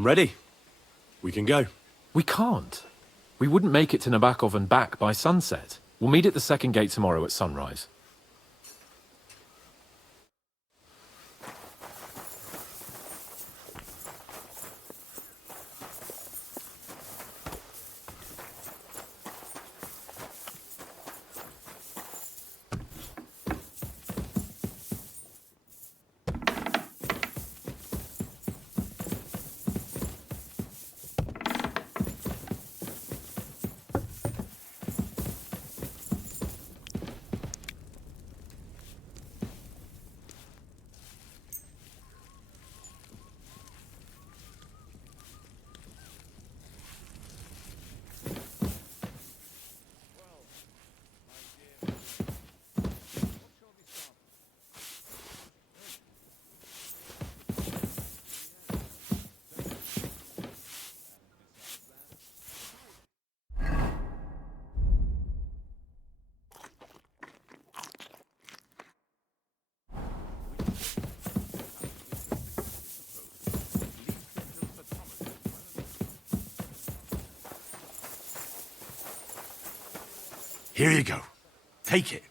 I'm ready. We can go. We can't. We wouldn't make it to Nabokov and back by sunset. We'll meet at the second gate tomorrow at sunrise. Here you go. Take it.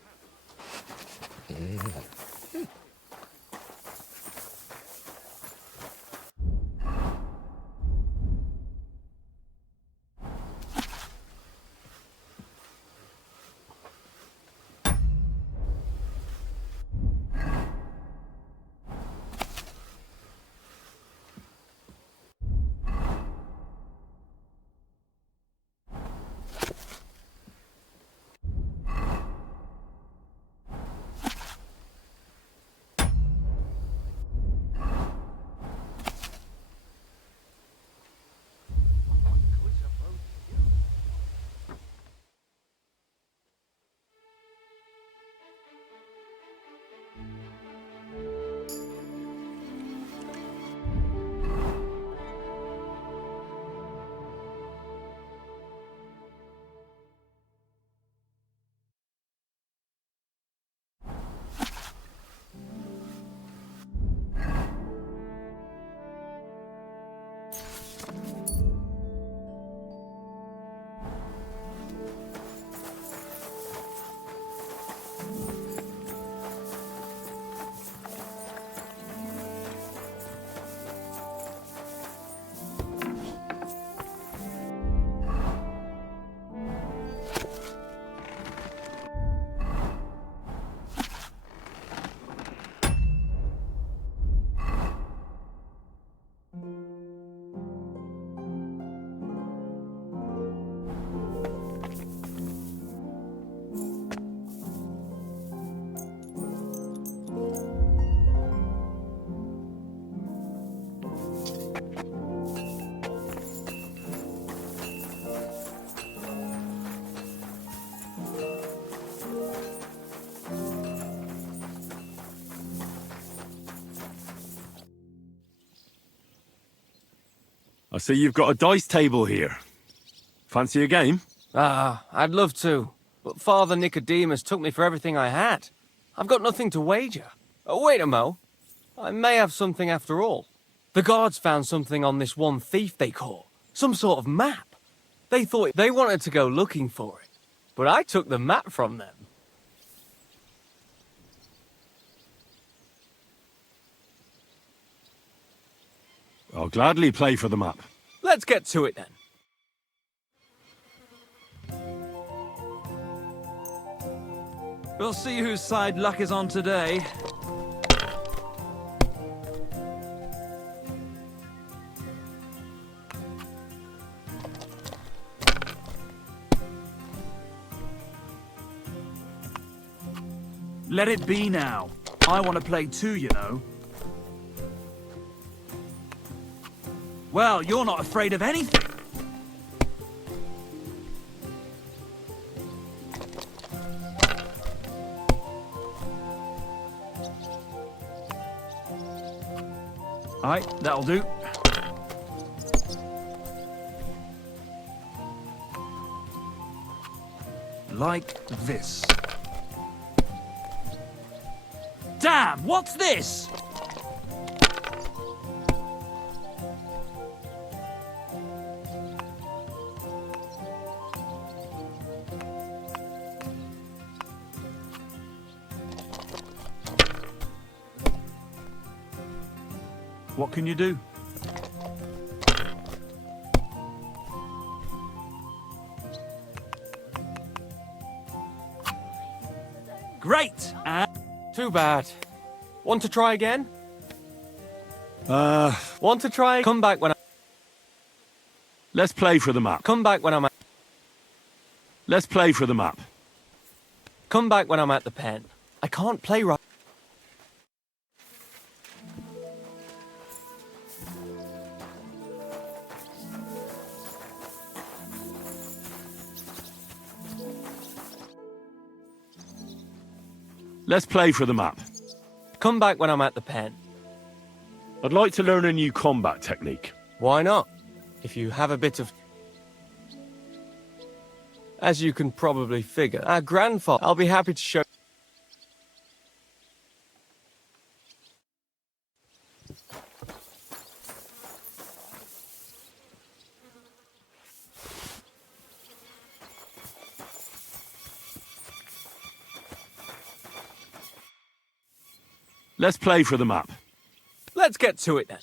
I see you've got a dice table here. Fancy a game? I'd love to, but Father Nicodemus took me for everything I had. I've got nothing to wager. Oh, wait a mo. I may have something after all. The guards found something on this one thief they caught. Some sort of map. They thought they wanted to go looking for it, but I took the map from them. I'll gladly play for the map. Let's get to it then. We'll see whose side luck is on today. Let it be now. I want to play too, you know. Well, you're not afraid of anything. Aye, that'll do. Like this. Damn, what's this? What can you do? Great! And Too bad. Want to try again? Uh, Want to try? Come back when let's play for the map. Come back when I'm at... Let's play for the map. Come back when I'm at the pen. I can't play right... Let's play for the map. Come back when I'm at the pen. I'd like to learn a new combat technique. Why not? If you have a bit of... As you can probably figure, our grandfather... I'll be happy to show... Let's play for the map. Let's get to it then.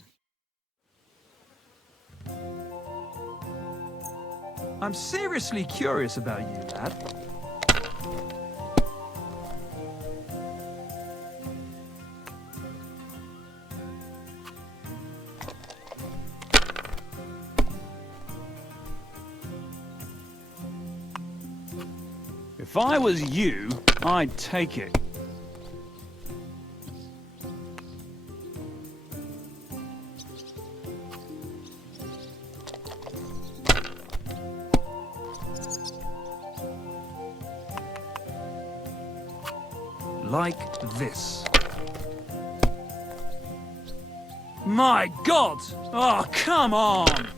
I'm seriously curious about you, lad. If I was you, I'd take it. Like this. My God! Oh, come on!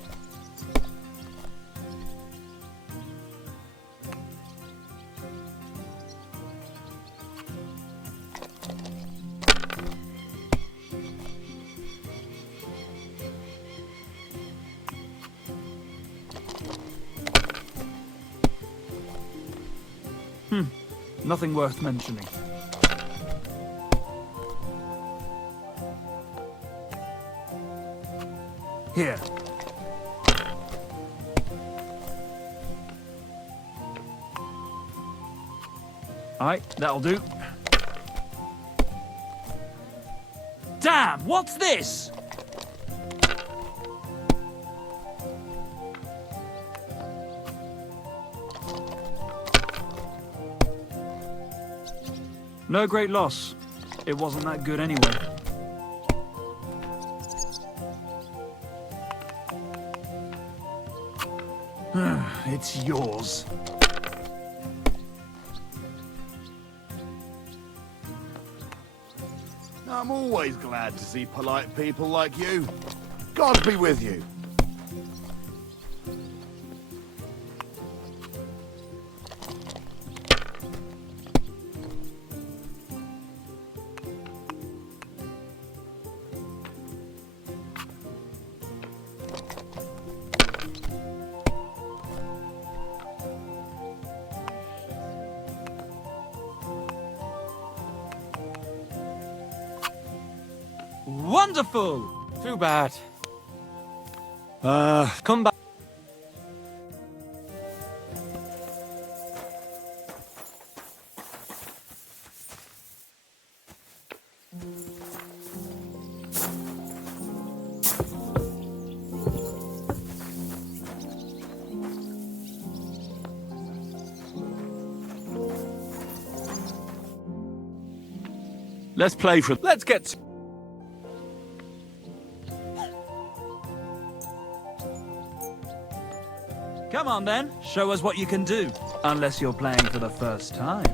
Nothing worth mentioning. Here. Aye, that'll do. Damn, what's this? No great loss. It wasn't that good anyway. It's yours. I'm always glad to see polite people like you. God be with you. Wonderful! Too bad. Uh, Come back. let's play for... Let's get... Come on then, show us what you can do. Unless you're playing for the first time.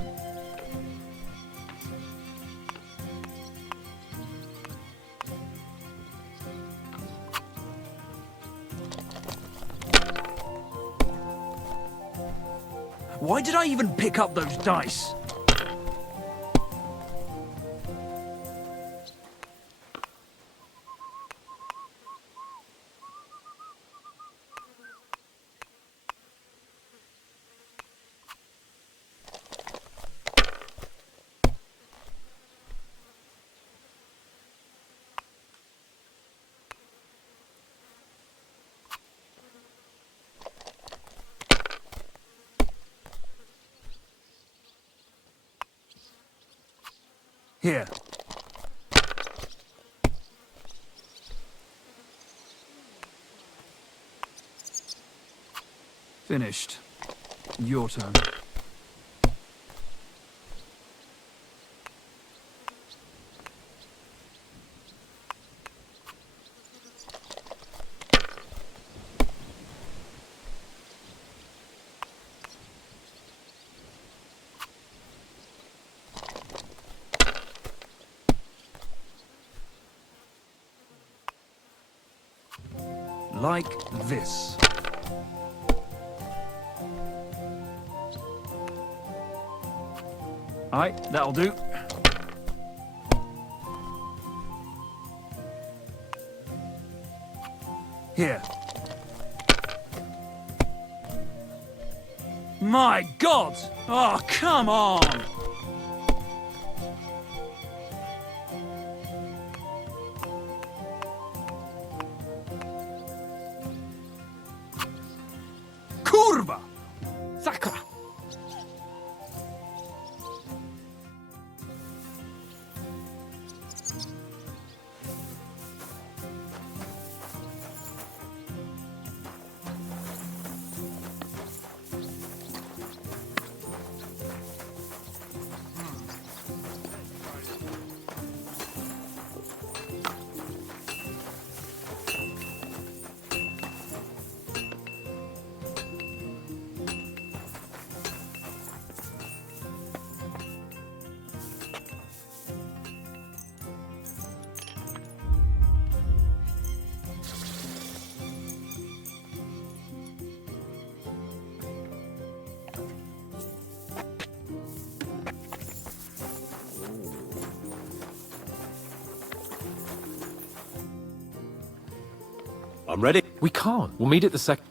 Why did I even pick up those dice? Here. Finished. Your turn. Like this. Aye, that'll do. Here. My God! Oh, come on! Kurwa! Sakra! I'm ready. We can't. We'll meet at the second...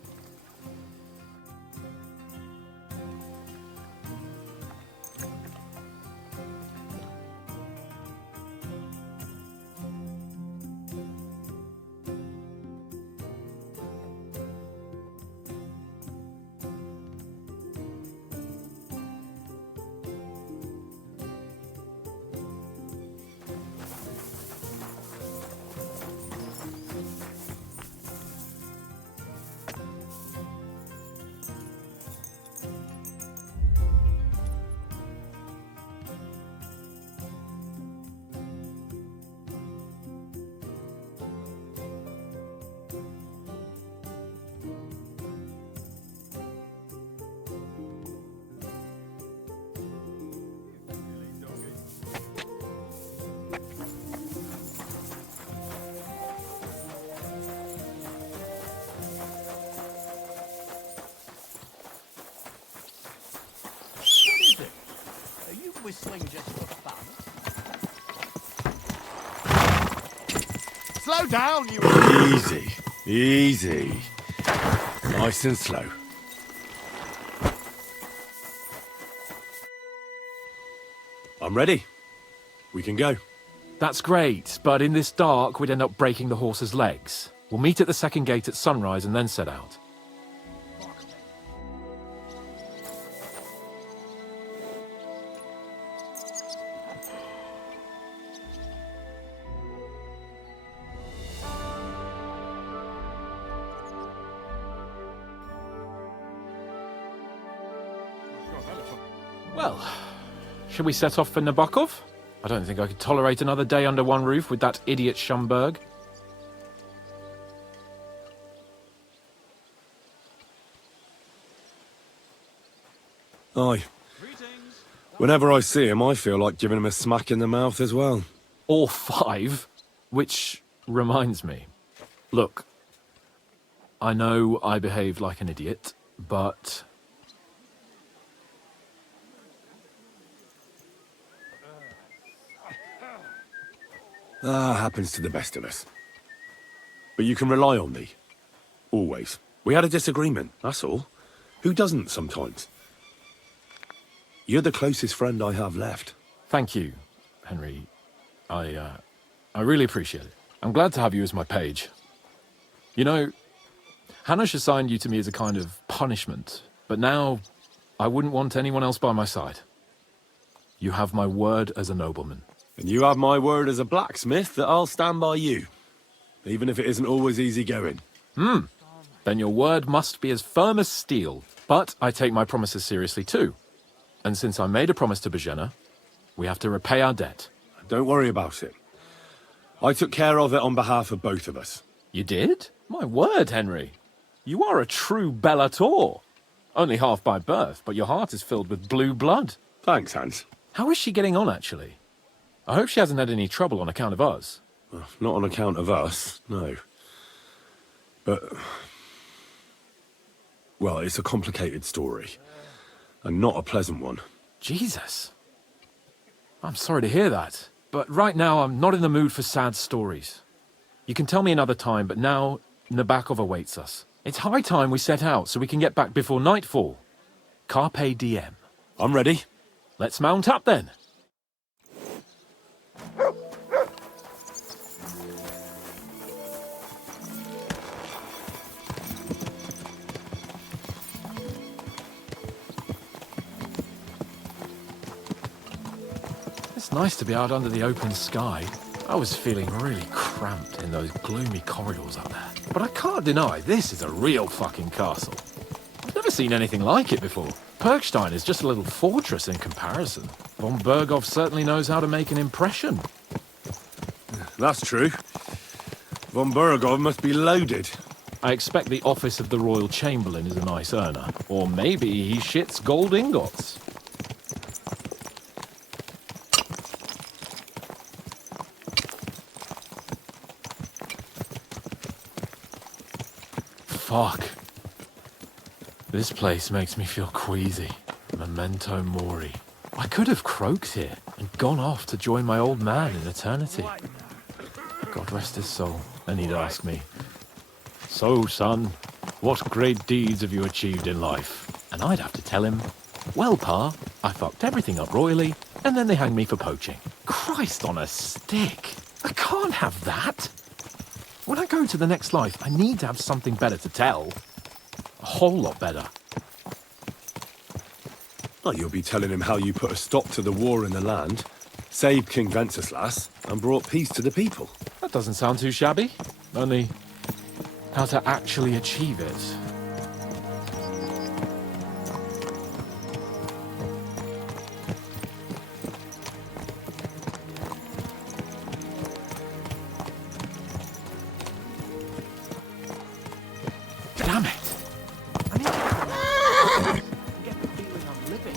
Whistling just for fun. Slow down, you. Easy. Easy. Nice and slow. I'm ready. We can go. That's great, but in this dark, we'd end up breaking the horse's legs. We'll meet at the second gate at sunrise and then set out. Well, shall we set off for Nabokov? I don't think I could tolerate another day under one roof with that idiot Schomburg. Aye. Whenever I see him, I feel like giving him a smack in the mouth as well. Or 5, which reminds me. Look, I know I behaved like an idiot, but... Happens to the best of us. But you can rely on me. Always. We had a disagreement, that's all. Who doesn't sometimes? You're the closest friend I have left. Thank you, Henry. I really appreciate it. I'm glad to have you as my page. You know, Hanush assigned you to me as a kind of punishment, but now I wouldn't want anyone else by my side. You have my word as a nobleman. And you have my word as a blacksmith that I'll stand by you, even if it isn't always easy going. Then your word must be as firm as steel. But I take my promises seriously too. And since I made a promise to Bajena, we have to repay our debt. Don't worry about it. I took care of it on behalf of both of us. You did? My word, Henry. You are a true Bellator. Only half by birth, but your heart is filled with blue blood. Thanks, Hans. How is she getting on, actually? I hope she hasn't had any trouble on account of us. Well, not on account of us, no. But... well, it's a complicated story. And not a pleasant one. Jesus. I'm sorry to hear that. But right now, I'm not in the mood for sad stories. You can tell me another time, but now Nabokov awaits us. It's high time we set out so we can get back before nightfall. Carpe diem. I'm ready. Let's mount up then. It's nice to be out under the open sky. I was feeling really cramped in those gloomy corridors up there. But I can't deny this is a real fucking castle. I've never seen anything like it before. Perkstein is just a little fortress in comparison. Von Berghoff certainly knows how to make an impression. That's true. Von Berghoff must be loaded. I expect the office of the Royal Chamberlain is a nice earner. Or maybe he shits gold ingots. Fuck. This place makes me feel queasy. Memento mori. I could have croaked here and gone off to join my old man in eternity. God rest his soul. Then he'd ask me, "So, son, what great deeds have you achieved in life?" And I'd have to tell him, "Well, Pa, I fucked everything up royally, and then they hanged me for poaching." Christ on a stick. I can't have that. When I go to the next life, I need to have something better to tell. A whole lot better. Well, you'll be telling him how you put a stop to the war in the land, saved King Wenceslas, and brought peace to the people. That doesn't sound too shabby. Only, how to actually achieve it. Damn it! I need to get the feeling I'm living.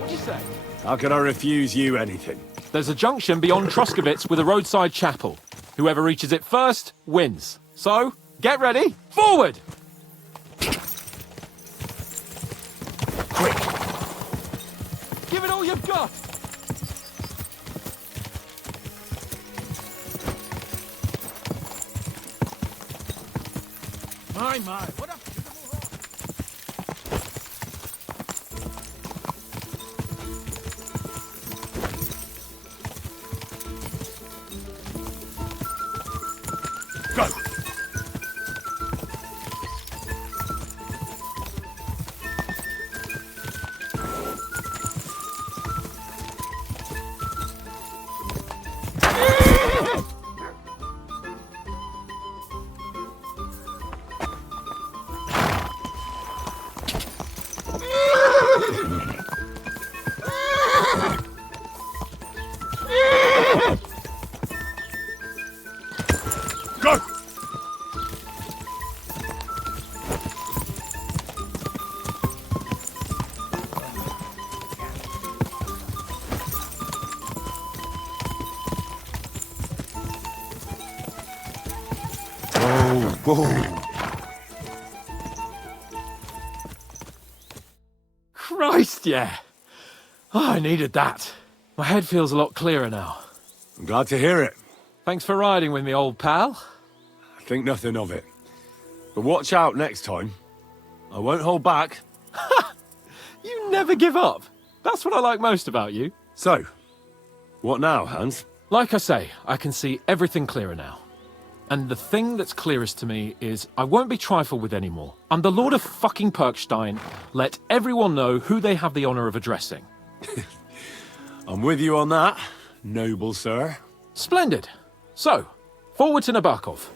What do you say? How can I refuse you anything? There's a junction beyond Troskovitz with a roadside chapel. Whoever reaches it first wins. So, get ready. Forward! Quick! Give it all you've got! My, what a beautiful horse! Go! Go! Whoa. Christ, yeah. Oh, I needed that. My head feels a lot clearer now. I'm glad to hear it. Thanks for riding with me, old pal. I think nothing of it. But watch out next time. I won't hold back. You never give up. That's what I like most about you. So, what now, Hans? Like I say, I can see everything clearer now. And the thing that's clearest to me is I won't be trifled with anymore. I'm the Lord of fucking Perkstein. Let everyone know who they have the honor of addressing. I'm with you on that, noble sir. Splendid. So, forward to Nabokov.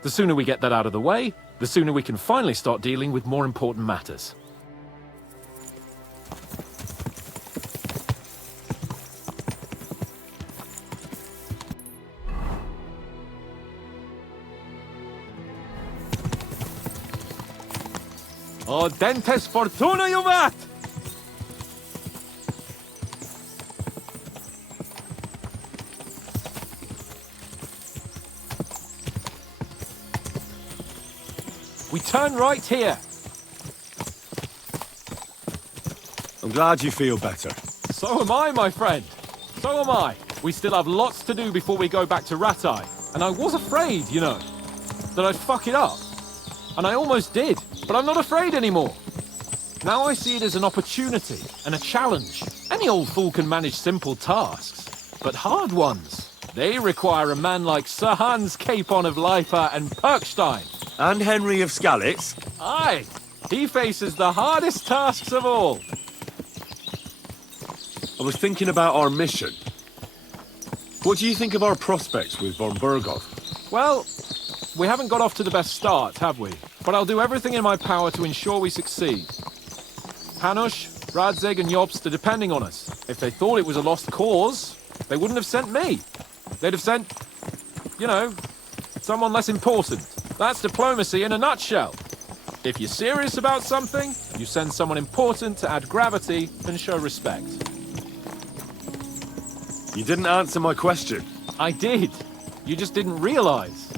The sooner we get that out of the way, the sooner we can finally start dealing with more important matters. O dentes fortuna juvat! We turn right here. I'm glad you feel better. So am I, my friend. So am I. We still have lots to do before we go back to Ratai. And I was afraid, you know, that I'd fuck it up. And I almost did, but I'm not afraid anymore. Now I see it as an opportunity and a challenge. Any old fool can manage simple tasks, but hard ones, they require a man like Sir Hans Capon of Leipa and Perkstein. And Henry of Skalitz. Aye, he faces the hardest tasks of all. I was thinking about our mission. What do you think of our prospects with von Burgov? Well, we haven't got off to the best start, have we? But I'll do everything in my power to ensure we succeed. Hanush, Radzig and Jobst are depending on us. If they thought it was a lost cause, they wouldn't have sent me. They'd have sent, you know, someone less important. That's diplomacy in a nutshell. If you're serious about something, you send someone important to add gravity and show respect. You didn't answer my question. I did. You just didn't realize.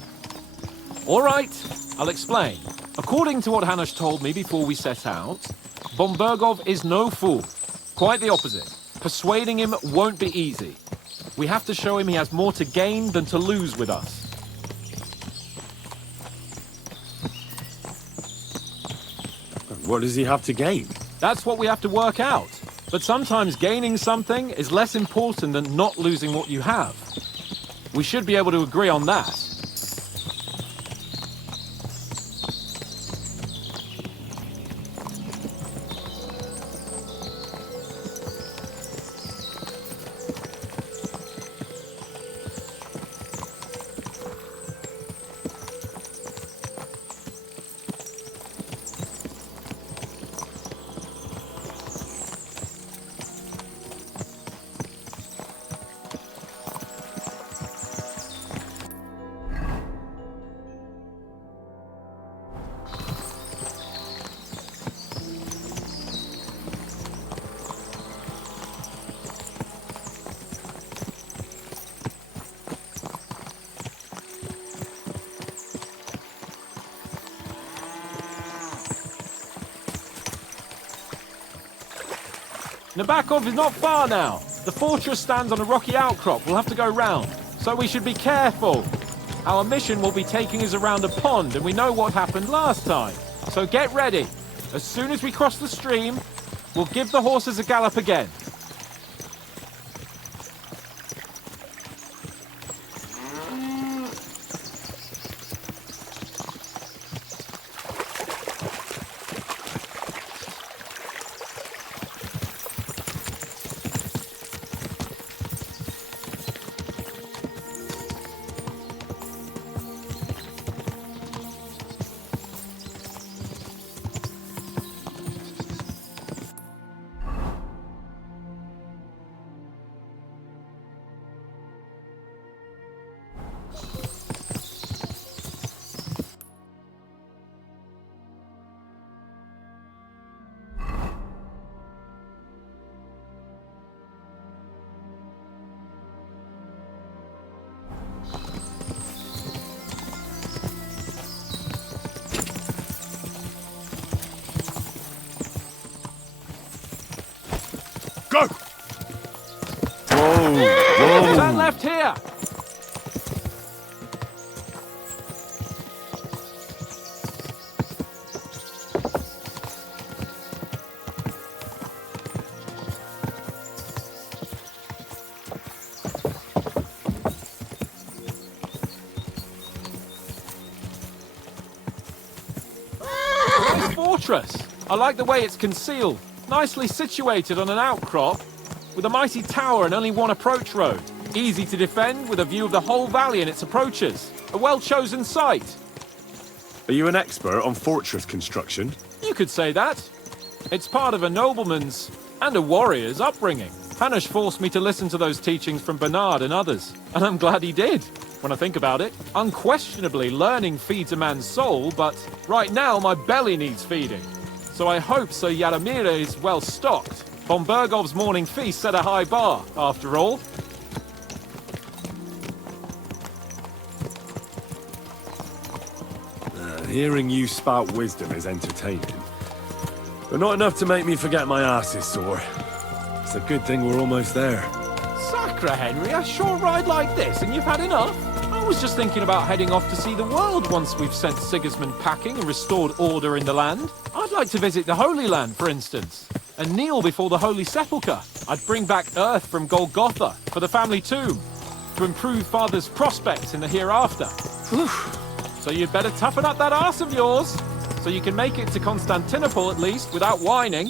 All right, I'll explain. According to what Hanush told me before we set out, von Burgov is no fool. Quite the opposite. Persuading him won't be easy. We have to show him he has more to gain than to lose with us. What does he have to gain? That's what we have to work out. But sometimes gaining something is less important than not losing what you have. We should be able to agree on that. Nabokov is not far now. The fortress stands on a rocky outcrop. We'll have to go round. So we should be careful. Our mission will be taking us around a pond, and we know what happened last time. So get ready. As soon as we cross the stream, we'll give the horses a gallop again. Go! Whoa! Turn left here! Nice fortress. I like the way it's concealed. Nicely situated on an outcrop. with a mighty tower and only one approach road. Easy to defend, with a view of the whole valley and its approaches. A well-chosen site. Are you an expert on fortress construction? You could say that. It's part of a nobleman's and a warrior's upbringing. Hanush forced me to listen to those teachings from Bernard and others, and I'm glad he did. When I think about it, unquestionably learning feeds a man's soul, but right now my belly needs feeding. So I hope Sir Yaramira is well stocked. Von Bergov's morning feast set a high bar, after all. Hearing you spout wisdom is entertaining, but not enough to make me forget my ass is sore. It's a good thing we're almost there. Sacre, Henry, a short ride like this and you've had enough? I was just thinking about heading off to see the world once we've sent Sigismund packing and restored order in the land. I'd like to visit the Holy Land, for instance, and kneel before the Holy Sepulchre. I'd bring back earth from Golgotha for the family tomb, to improve Father's prospects in the hereafter. So you'd better toughen up that arse of yours, so you can make it to Constantinople at least, without whining.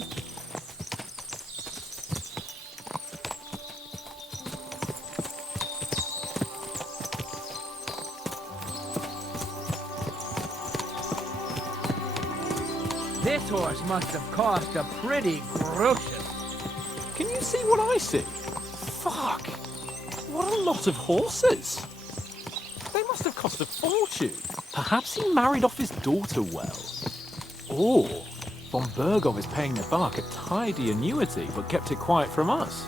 This horse must have cost a pretty groschen. Can you see what I see? Fuck! What a lot of horses! They must have cost a fortune. Perhaps he married off his daughter well. Or von Bergov is paying the bark a tidy annuity, but kept it quiet from us.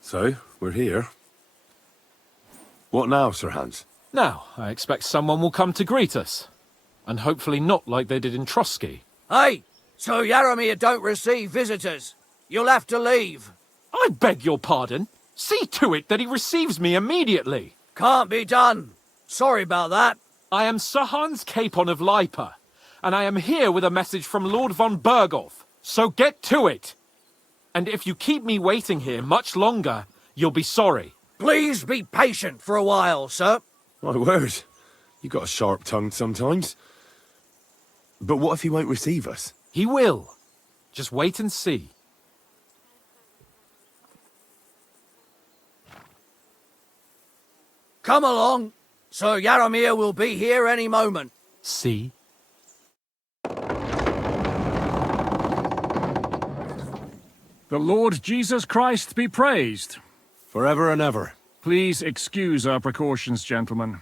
So, we're here. What now, Sir Hans? Now, I expect someone will come to greet us. And hopefully not like they did in Trotsky. Hey, so Yaramir don't receive visitors. You'll have to leave. I beg your pardon. See to it that he receives me immediately. Can't be done. Sorry about that. I am Sir Hans Capon of Lipa, and I am here with a message from Lord von Bergov. So get to it. And if you keep me waiting here much longer, you'll be sorry. Please be patient for a while, sir. My word, you got a sharp tongue sometimes. But what if he won't receive us? He will. Just wait and see. Come along. Sir Yaramir will be here any moment. See? The Lord Jesus Christ be praised. Forever and ever. Please excuse our precautions, gentlemen.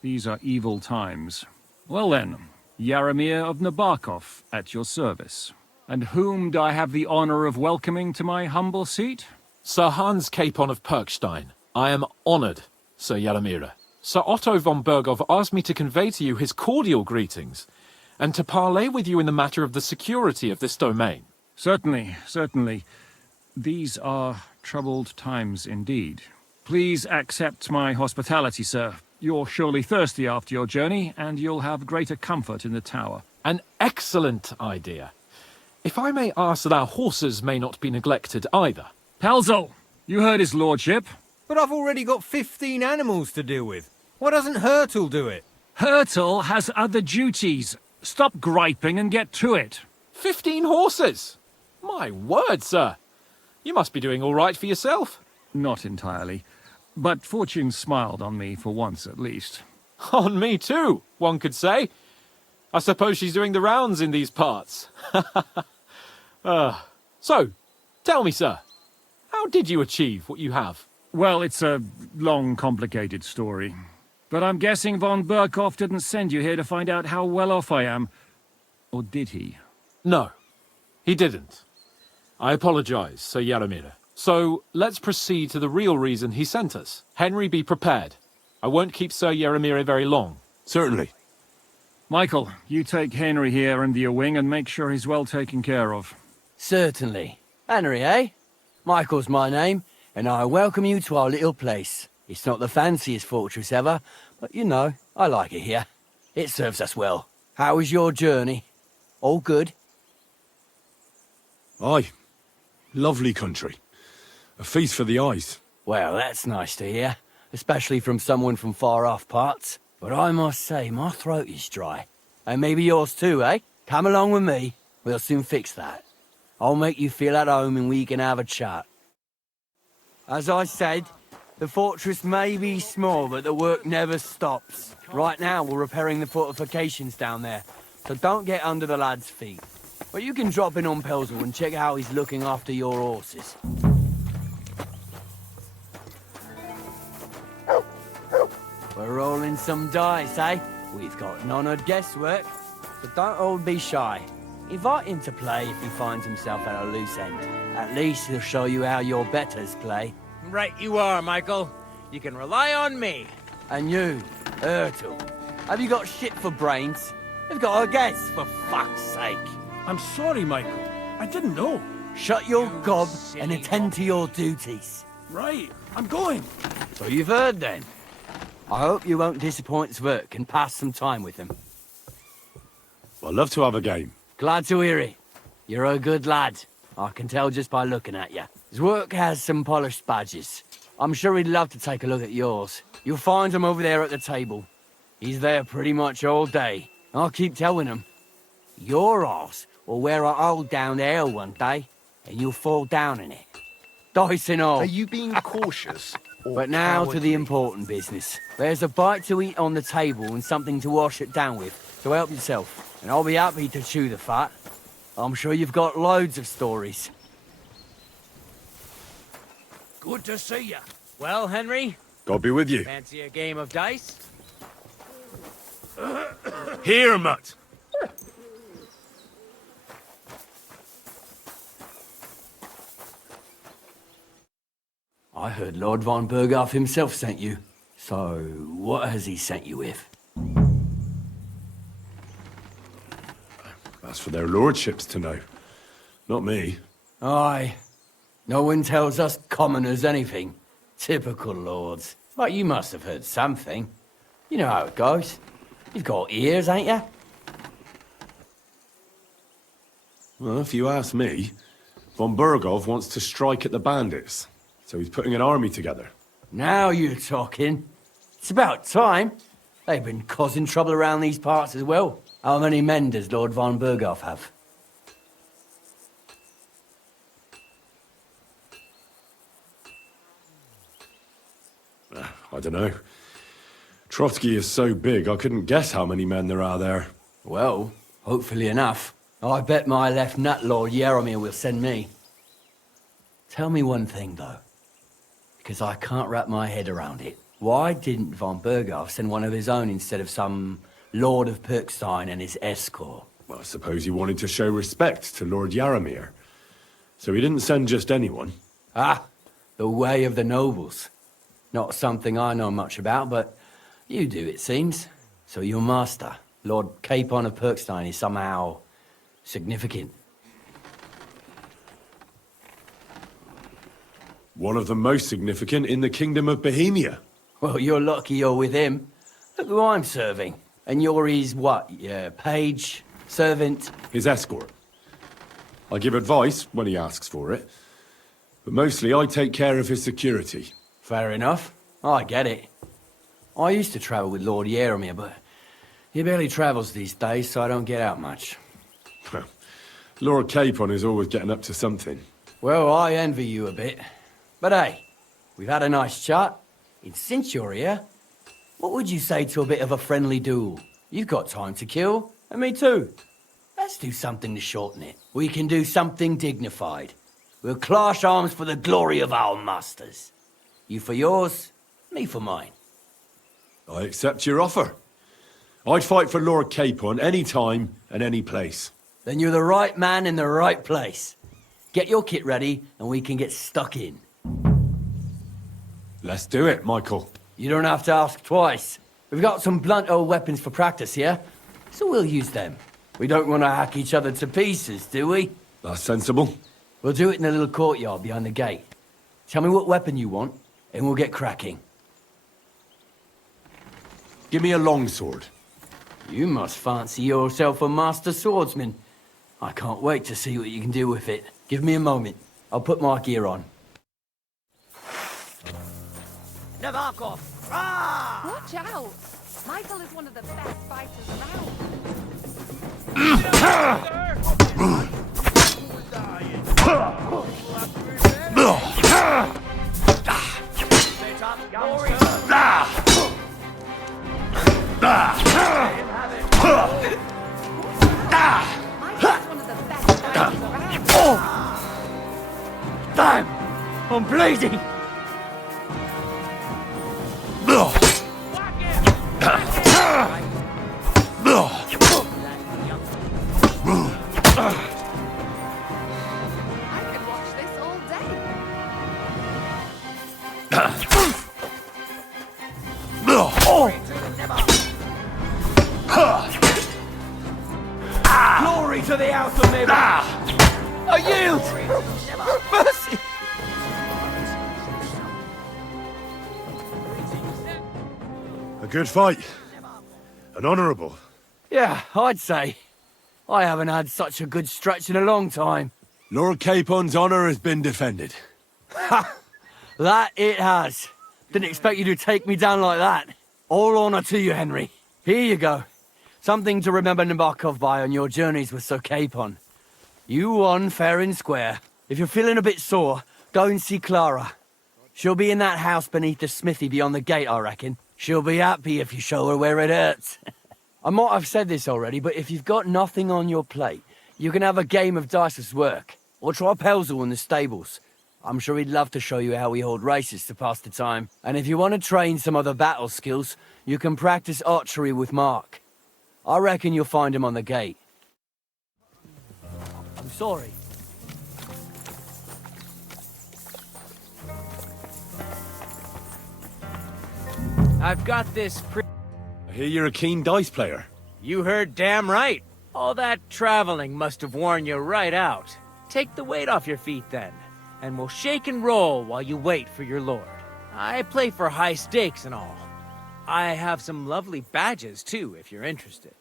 These are evil times. Well then, Yaramir of Nabokov at your service. And whom do I have the honor of welcoming to my humble seat? Sir Hans Capon of Perkstein. I am honored, Sir Yaramira. Sir Otto von Bergov asked me to convey to you his cordial greetings, and to parley with you in the matter of the security of this domain. Certainly, certainly. These are troubled times indeed. Please accept my hospitality, sir. You're surely thirsty after your journey, and you'll have greater comfort in the tower. An excellent idea. If I may ask that our horses may not be neglected either. Pelzel, you heard his lordship. But I've already got 15 animals to deal with. Why doesn't Hurtle do it? Hurtle has other duties. Stop griping and get to it. 15 horses! My word, sir. You must be doing all right for yourself. Not entirely. But fortune smiled on me for once at least. On me too, one could say. I suppose she's doing the rounds in these parts. So, tell me, sir, how did you achieve what you have? Well, it's a long, complicated story. But I'm guessing von Berkov didn't send you here to find out how well off I am. Or did he? No, he didn't. I apologize, Sir Yaramira. So, let's proceed to the real reason he sent us. Henry, be prepared. I won't keep Sir Yaramira very long. Certainly. Michael, you take Henry here under your wing and make sure he's well taken care of. Certainly. Henry, eh? Michael's my name, and I welcome you to our little place. It's not the fanciest fortress ever, but you know, I like it here. It serves us well. How was your journey? All good? Aye. Lovely country. A feast for the eyes. Well, that's nice to hear, especially from someone from far-off parts. But I must say, my throat is dry. And maybe yours too, eh? Come along with me. We'll soon fix that. I'll make you feel at home and we can have a chat. As I said, the fortress may be small, but the work never stops. Right now, we're repairing the fortifications down there, so don't get under the lad's feet. But you can drop in on Pelzel and check how he's looking after your horses. We're rolling some dice, eh? We've got none of guesswork, but don't all be shy. Invite him to play if he finds himself at a loose end. At least he'll show you how your betters play. Right you are, Michael. You can rely on me. And you, Ertl, have you got shit for brains? You've got a guess, for fuck's sake. I'm sorry, Michael. I didn't know. Shut your gob and attend to your duties. Right, I'm going. So you've heard then. I hope you won't disappoint Sverk and pass some time with him. I'd love to have a game. Glad to hear it. You're a good lad. I can tell just by looking at you. Zwerk has some polished badges. I'm sure he'd love to take a look at yours. You'll find him over there at the table. He's there pretty much all day. I'll keep telling him. Your arse will wear a hole down there one day, and you'll fall down in it. Dice and all. Are you being cautious? But now to the important business. There's a bite to eat on the table and something to wash it down with, so help yourself. And I'll be happy to chew the fat. I'm sure you've got loads of stories. Good to see you. Well, Henry, God be with you. fancy a game of dice? Here, mutt. I heard Lord von Berghoff himself sent you. So, what has he sent you with? That's for their lordships to know. Not me. Aye. No one tells us commoners anything. Typical lords. But you must have heard something. You know how it goes. You've got ears, ain't you? Well, if you ask me, von Berghoff wants to strike at the bandits. So he's putting an army together. Now you're talking. It's about time. They've been causing trouble around these parts as well. How many men does Lord von Berghoff have? I don't know. Trotsky is so big, I couldn't guess how many men there are there. Well, hopefully enough. I bet my left nut Lord Yaromir will send me. Tell me one thing, though. Because I can't wrap my head around it. Why didn't von Berghoff send one of his own instead of some Lord of Perkstein and his escort? Well, I suppose he wanted to show respect to Lord Yaromir. So he didn't send just anyone. Ah, the way of the nobles. Not something I know much about, but you do, it seems. So your master, Lord Capon of Perkstein, is somehow significant. One of the most significant in the Kingdom of Bohemia. Well, you're lucky you're with him. Look who I'm serving. And you're his, what, page, servant? His escort. I give advice when he asks for it. But mostly I take care of his security. Fair enough. I get it. I used to travel with Lord Yaromir, but he barely travels these days, so I don't get out much. Well, Lord Capon is always getting up to something. Well, I envy you a bit. But hey, we've had a nice chat. And since you're here, what would you say to a bit of a friendly duel? You've got time to kill, and me too. Let's do something to shorten it. We can do something dignified. We'll clash arms for the glory of our masters. You for yours, me for mine. I accept your offer. I'd fight for Lord Capon any time and any place. Then you're the right man in the right place. Get your kit ready, and we can get stuck in. Let's do it, Michael. You don't have to ask twice. We've got some blunt old weapons for practice here, so we'll use them. We don't want to hack each other to pieces, do we? That's sensible. We'll do it in the little courtyard behind the gate. Tell me what weapon you want, and we'll get cracking. Give me a longsword. You must fancy yourself a master swordsman. I can't wait to see what you can do with it. Give me a moment. I'll put my gear on. Navarkov! Ah! Watch out! Michael is one of the best fighters around. Michael's one of the best fighters around. Damn! I'm bleeding! I could watch this all day. Glory to the outer mirror! I yield! Mercy! A good fight. An honourable. Yeah, I'd say. I haven't had such a good stretch in a long time. Lord Capon's honour has been defended. That it has. Didn't expect you to take me down like that. All honour to you, Henry. Here you go. Something to remember Nabokov by on your journeys with Sir Capon. You won fair and square. If you're feeling a bit sore, go and see Clara. She'll be in that house beneath the smithy beyond the gate, I reckon. She'll be happy if you show her where it hurts. I might have said this already, but if you've got nothing on your plate, you can have a game of dice's work. Or try Pelzel in the stables. I'm sure he'd love to show you how we hold races to pass the time. And if you want to train some other battle skills, you can practice archery with Mark. I reckon you'll find him on the gate. I'm sorry. I've got this I hear you're a keen dice player. You heard damn right. All that traveling must have worn you right out. Take the weight off your feet then, and we'll shake and roll while you wait for your lord. I play for high stakes and all. I have some lovely badges too, if you're interested.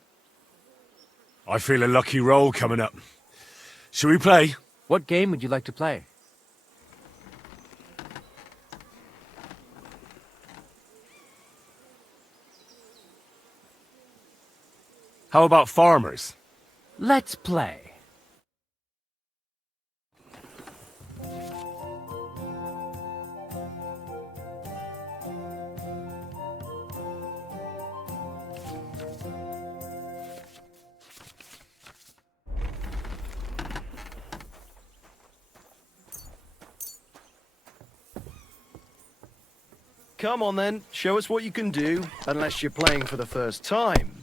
I feel a lucky roll coming up. Shall we play? What game would you like to play? How about farmers? Let's play. Come on then, show us what you can do, unless you're playing for the first time.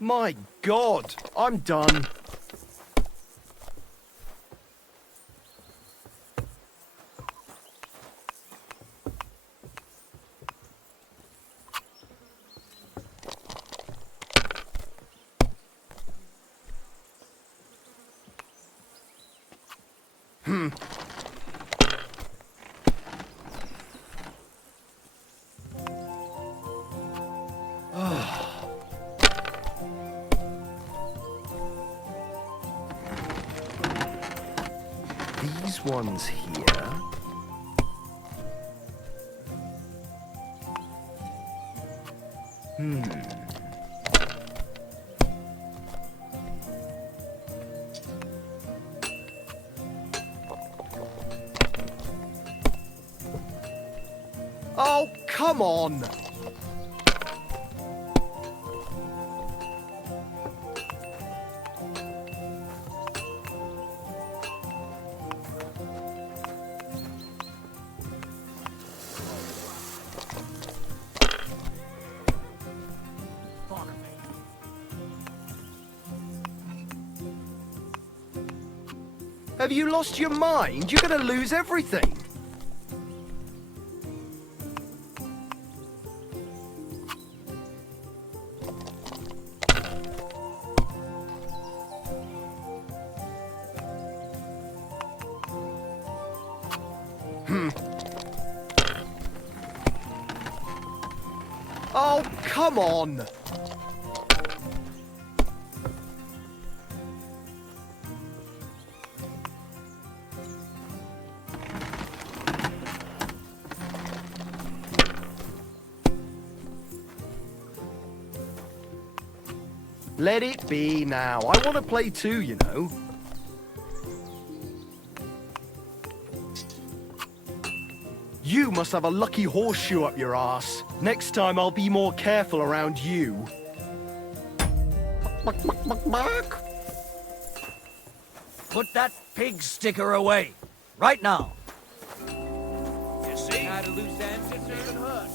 My God, I'm done. These ones here. Oh, come on! Have you lost your mind? You're gonna lose everything. Oh, come on! Let it be now. I want to play too, you know. You must have a lucky horseshoe up your arse. Next time I'll be more careful around you. Put that pig sticker away. Right now. You see? How to lose ends, it's even hurt.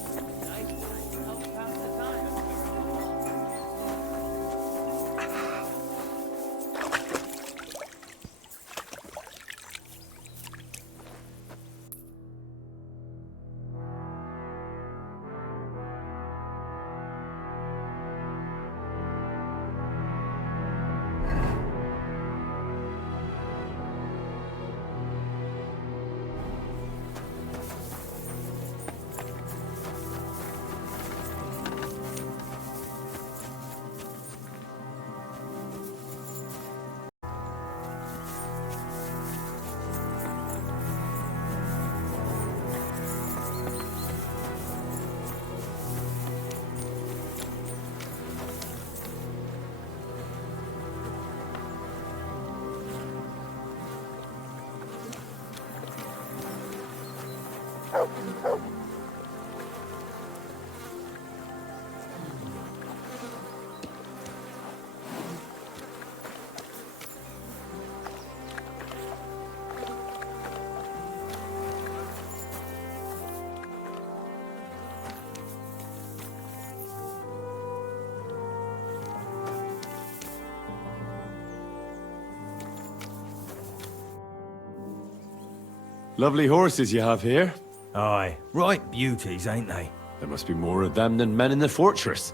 Lovely horses you have here. Aye, right beauties, ain't they? There must be more of them than men in the fortress.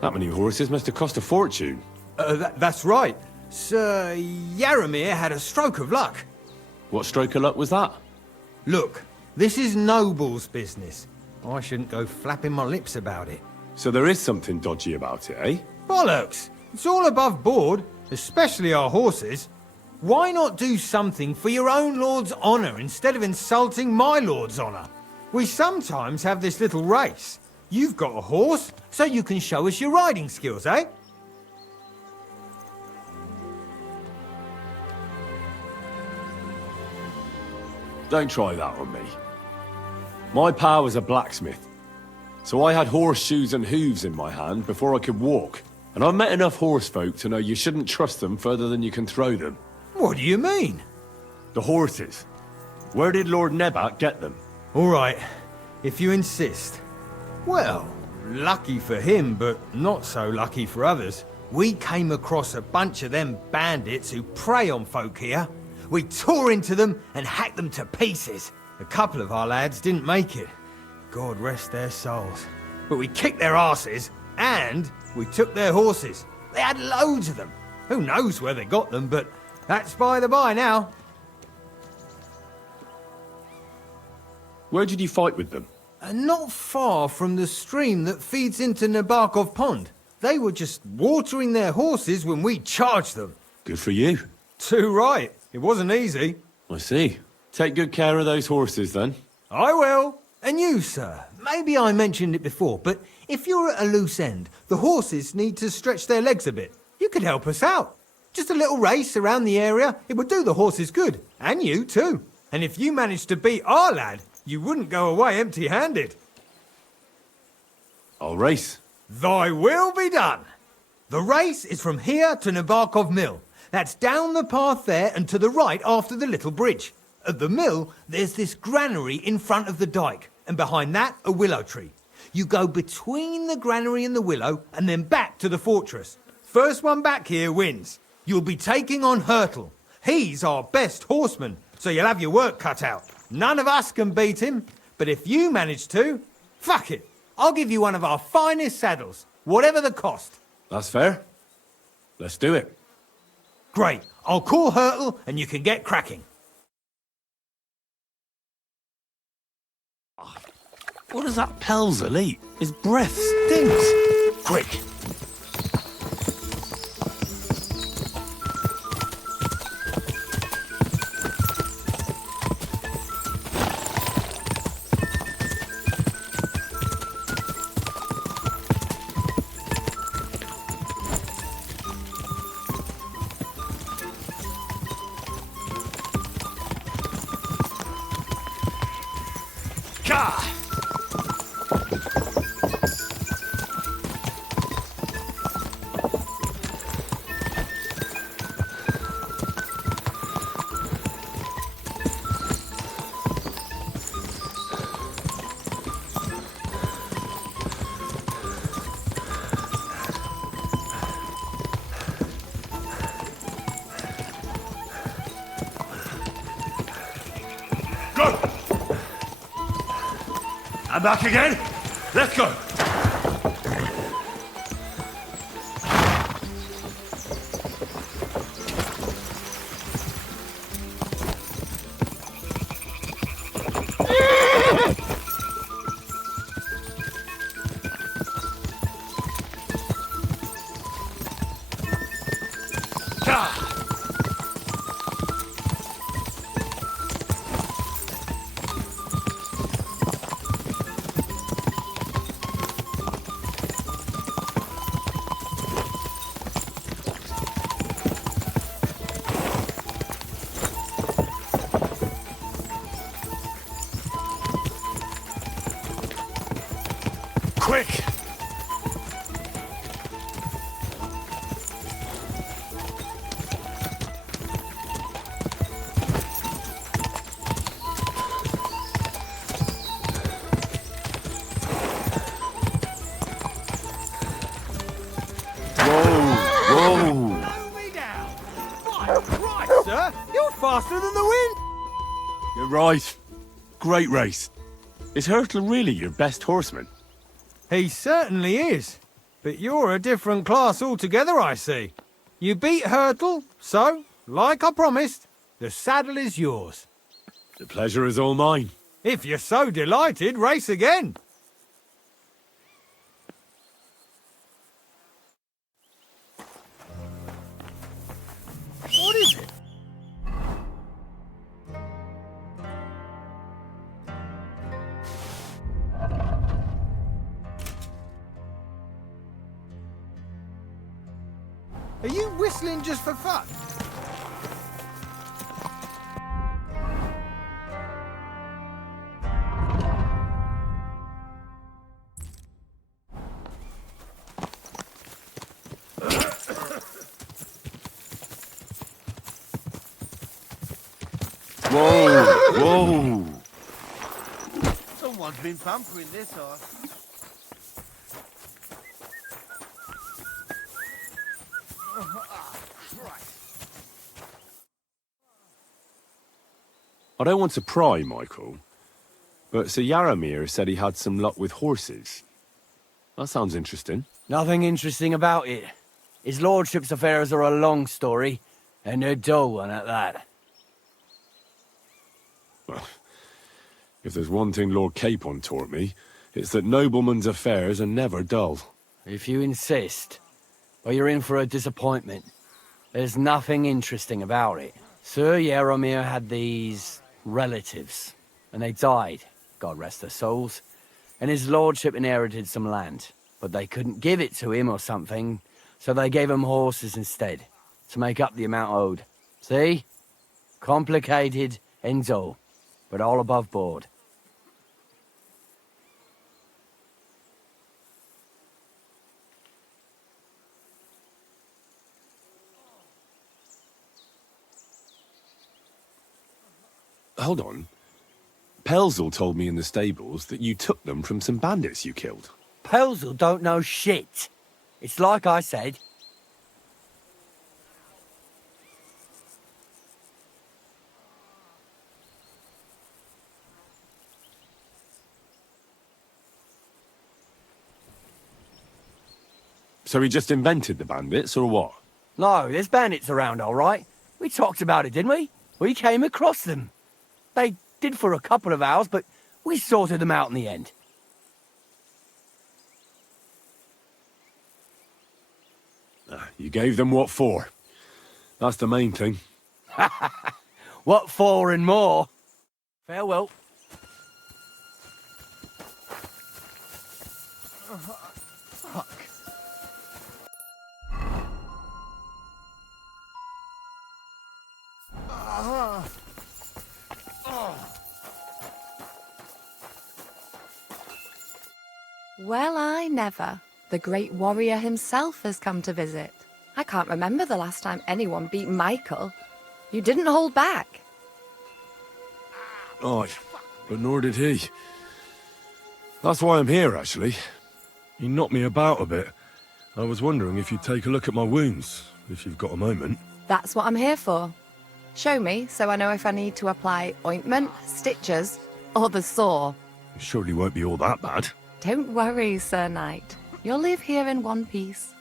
That many horses must have cost a fortune. That's right. Sir Yaramir had a stroke of luck. What stroke of luck was that? Look, this is noble's business. I shouldn't go flapping my lips about it. So there is something dodgy about it, eh? Bollocks! It's all above board, especially our horses. Why not do something for your own lord's honour instead of insulting my lord's honour? We sometimes have this little race. You've got a horse, so you can show us your riding skills, eh? Don't try that on me. My pa was a blacksmith, so I had horseshoes and hooves in my hand before I could walk. And I've met enough horse folk to know you shouldn't trust them further than you can throw them. What do you mean? The horses. Where did Lord Nebat get them? All right, if you insist. Well, lucky for him, but not so lucky for others. We came across a bunch of them bandits who prey on folk here. We tore into them and hacked them to pieces. A couple of our lads didn't make it. God rest their souls. But we kicked their asses, and we took their horses. They had loads of them. Who knows where they got them, but that's by the by now. Where did you fight with them? Not far from the stream that feeds into Nabarkov Pond. They were just watering their horses when we charged them. Good for you. Too right. It wasn't easy. I see. Take good care of those horses, then. I will. And you, sir. Maybe I mentioned it before, but if you're at a loose end, the horses need to stretch their legs a bit. You could help us out. Just a little race around the area, it would do the horses good. And you, too. And if you managed to beat our lad, you wouldn't go away empty-handed. I'll race. Thy will be done. The race is from here to Nabarkov Mill. That's down the path there and to the right after the little bridge. At the mill, there's this granary in front of the dike, and behind that, a willow tree. You go between the granary and the willow, and then back to the fortress. First one back here wins. You'll be taking on Hurtle. He's our best horseman, so you'll have your work cut out. None of us can beat him, but if you manage to, fuck it. I'll give you one of our finest saddles, whatever the cost. That's fair. Let's do it. Great. I'll call Hurtle, and you can get cracking. What does that Pelzel eat? His breath stinks. Quick. I'm back again. Let's go. Quick! Sir, you're faster than the wind. You're right. Great race. Is Hurtle really your best horseman? He certainly is. But you're a different class altogether, I see. You beat Hurtle, so, like I promised, the saddle is yours. The pleasure is all mine. If you're so delighted, race again. What is it? Are you whistling just for fun? Whoa! Someone's been pampering this horse. I don't want to pry, Michael, but Sir Yaramir said he had some luck with horses. That sounds interesting. Nothing interesting about it. His lordship's affairs are a long story, and a dull one at that. Well, if there's one thing Lord Capon taught me, it's that noblemen's affairs are never dull. If you insist, well, you're in for a disappointment. There's nothing interesting about it. Sir Yaramir had these relatives, and they died, God rest their souls, and his lordship inherited some land, but they couldn't give it to him or something, so they gave him horses instead, to make up the amount owed. See? Complicated and dull, but all above board. Hold on. Pelzel told me in the stables that you took them from some bandits you killed. Pelzel don't know shit. It's like I said. So he just invented the bandits, or what? No, there's bandits around, all right. We talked about it, didn't we? We came across them. They did for a couple of hours, but we sorted them out in the end. You gave them what for. That's the main thing. What for and more? Farewell. Well, I never. The great warrior himself has come to visit. I can't remember the last time anyone beat Michael. You didn't hold back. Aye, but nor did he. That's why I'm here, actually. He knocked me about a bit. I was wondering if you'd take a look at my wounds, if you've got a moment. That's what I'm here for. Show me so I know if I need to apply ointment, stitches, or the saw. It surely won't be all that bad. Don't worry, Sir Knight. You'll live here in one piece.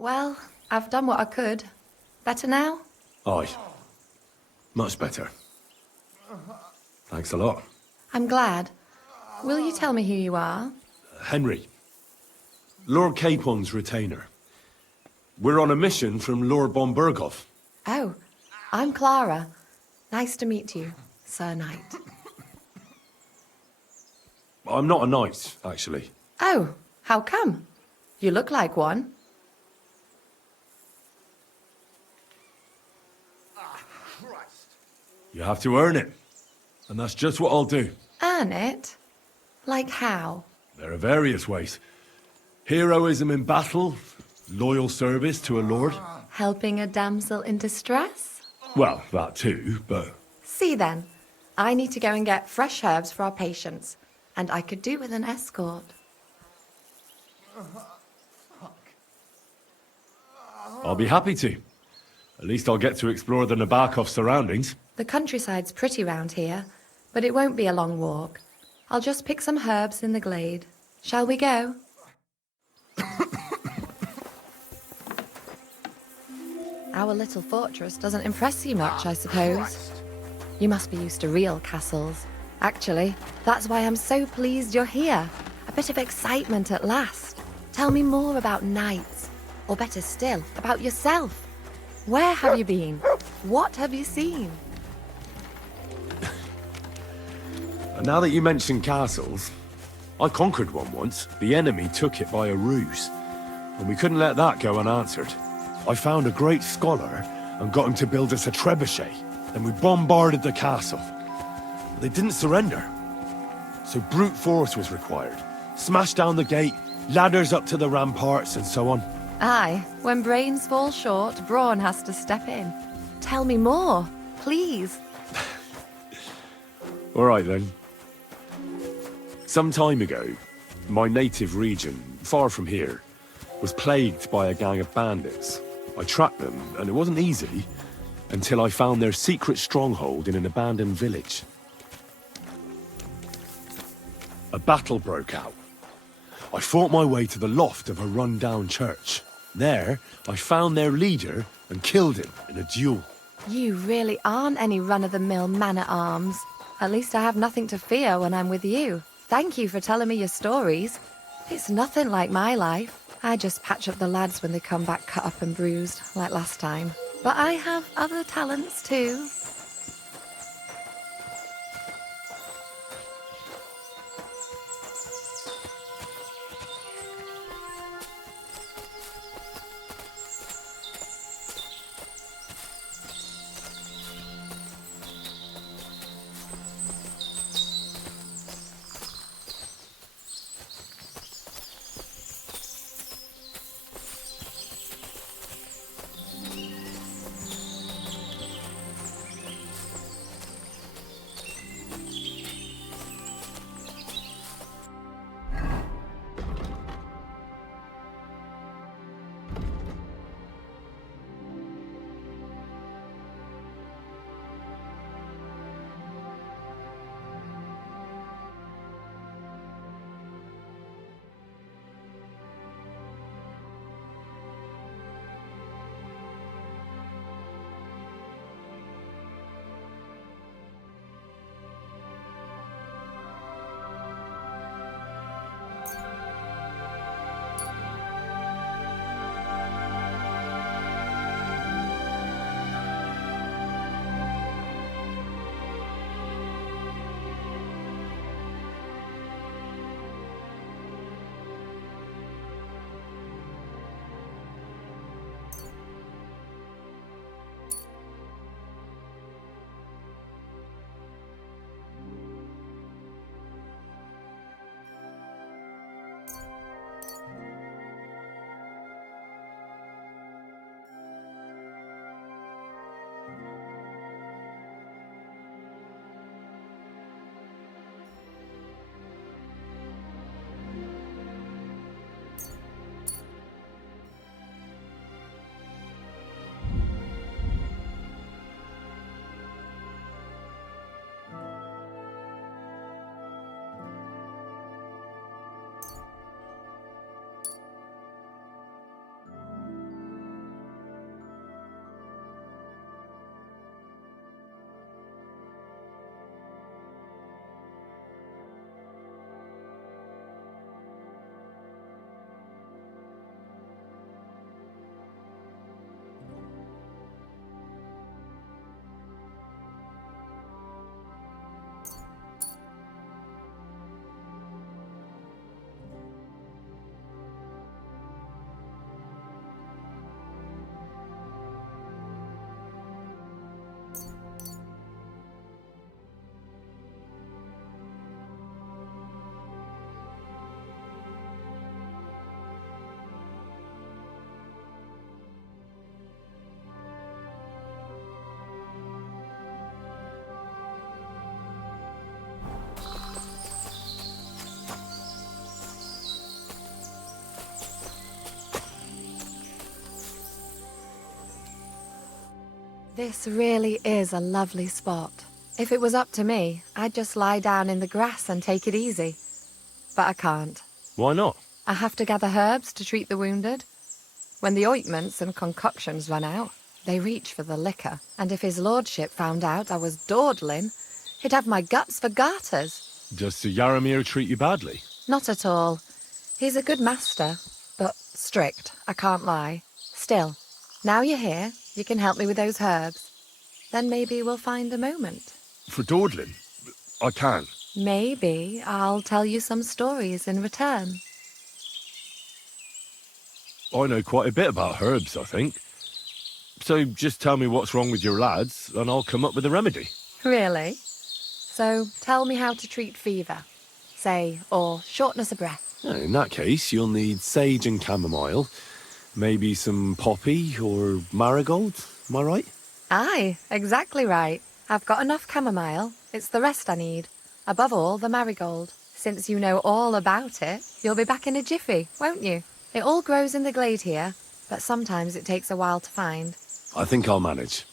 Well, I've done what I could. Better now? Aye. Much better. Thanks a lot. I'm glad. Will you tell me who you are? Henry. Lord Capon's retainer. We're on a mission from Lord Bombergov. Oh, I'm Clara. Nice to meet you, Sir Knight. I'm not a knight, actually. Oh, how come? You look like one. You have to earn it. And that's just what I'll do. Earn it? Like how? There are various ways. Heroism in battle, loyal service to a lord. Helping a damsel in distress? Well, that too, but... See then, I need to go and get fresh herbs for our patients, and I could do with an escort. I'll be happy to. At least I'll get to explore the Nabokov surroundings. The countryside's pretty round here, but it won't be a long walk. I'll just pick some herbs in the glade. Shall we go? Our little fortress doesn't impress you much, I suppose. You must be used to real castles. Actually, that's why I'm so pleased you're here. A bit of excitement at last. Tell me more about knights, or better still, about yourself. Where have you been? What have you seen? And now that you mention castles, I conquered one once. The enemy took it by a ruse, and we couldn't let that go unanswered. I found a great scholar and got him to build us a trebuchet. Then we bombarded the castle. They didn't surrender. So brute force was required. Smash down the gate, ladders up to the ramparts, and so on. Aye, when brains fall short, brawn has to step in. Tell me more, please. All right, then. Some time ago, my native region, far from here, was plagued by a gang of bandits. I tracked them, and it wasn't easy, until I found their secret stronghold in an abandoned village. A battle broke out. I fought my way to the loft of a run-down church. There, I found their leader and killed him in a duel. You really aren't any run-of-the-mill man-at-arms. At least I have nothing to fear when I'm with you. Thank you for telling me your stories. It's nothing like my life. I just patch up the lads when they come back cut up and bruised, like last time. But I have other talents too. This really is a lovely spot. If it was up to me, I'd just lie down in the grass and take it easy. But I can't. Why not? I have to gather herbs to treat the wounded. When the ointments and concoctions run out, they reach for the liquor. And if his lordship found out I was dawdling, he'd have my guts for garters. Does Sir Yaramir treat you badly? Not at all. He's a good master, but strict, I can't lie. Still, now you're here, you can help me with those herbs. Then maybe we'll find a moment. For dawdling? I can. Maybe I'll tell you some stories in return. I know quite a bit about herbs, I think. So just tell me what's wrong with your lads, and I'll come up with a remedy. Really? So tell me how to treat fever, say, or shortness of breath. In that case, you'll need sage and chamomile, maybe some poppy or marigold, am I right? Aye, exactly right. I've got enough chamomile. It's the rest I need. Above all, the marigold. Since you know all about it, you'll be back in a jiffy, won't you? It all grows in the glade here, but sometimes it takes a while to find. I think I'll manage.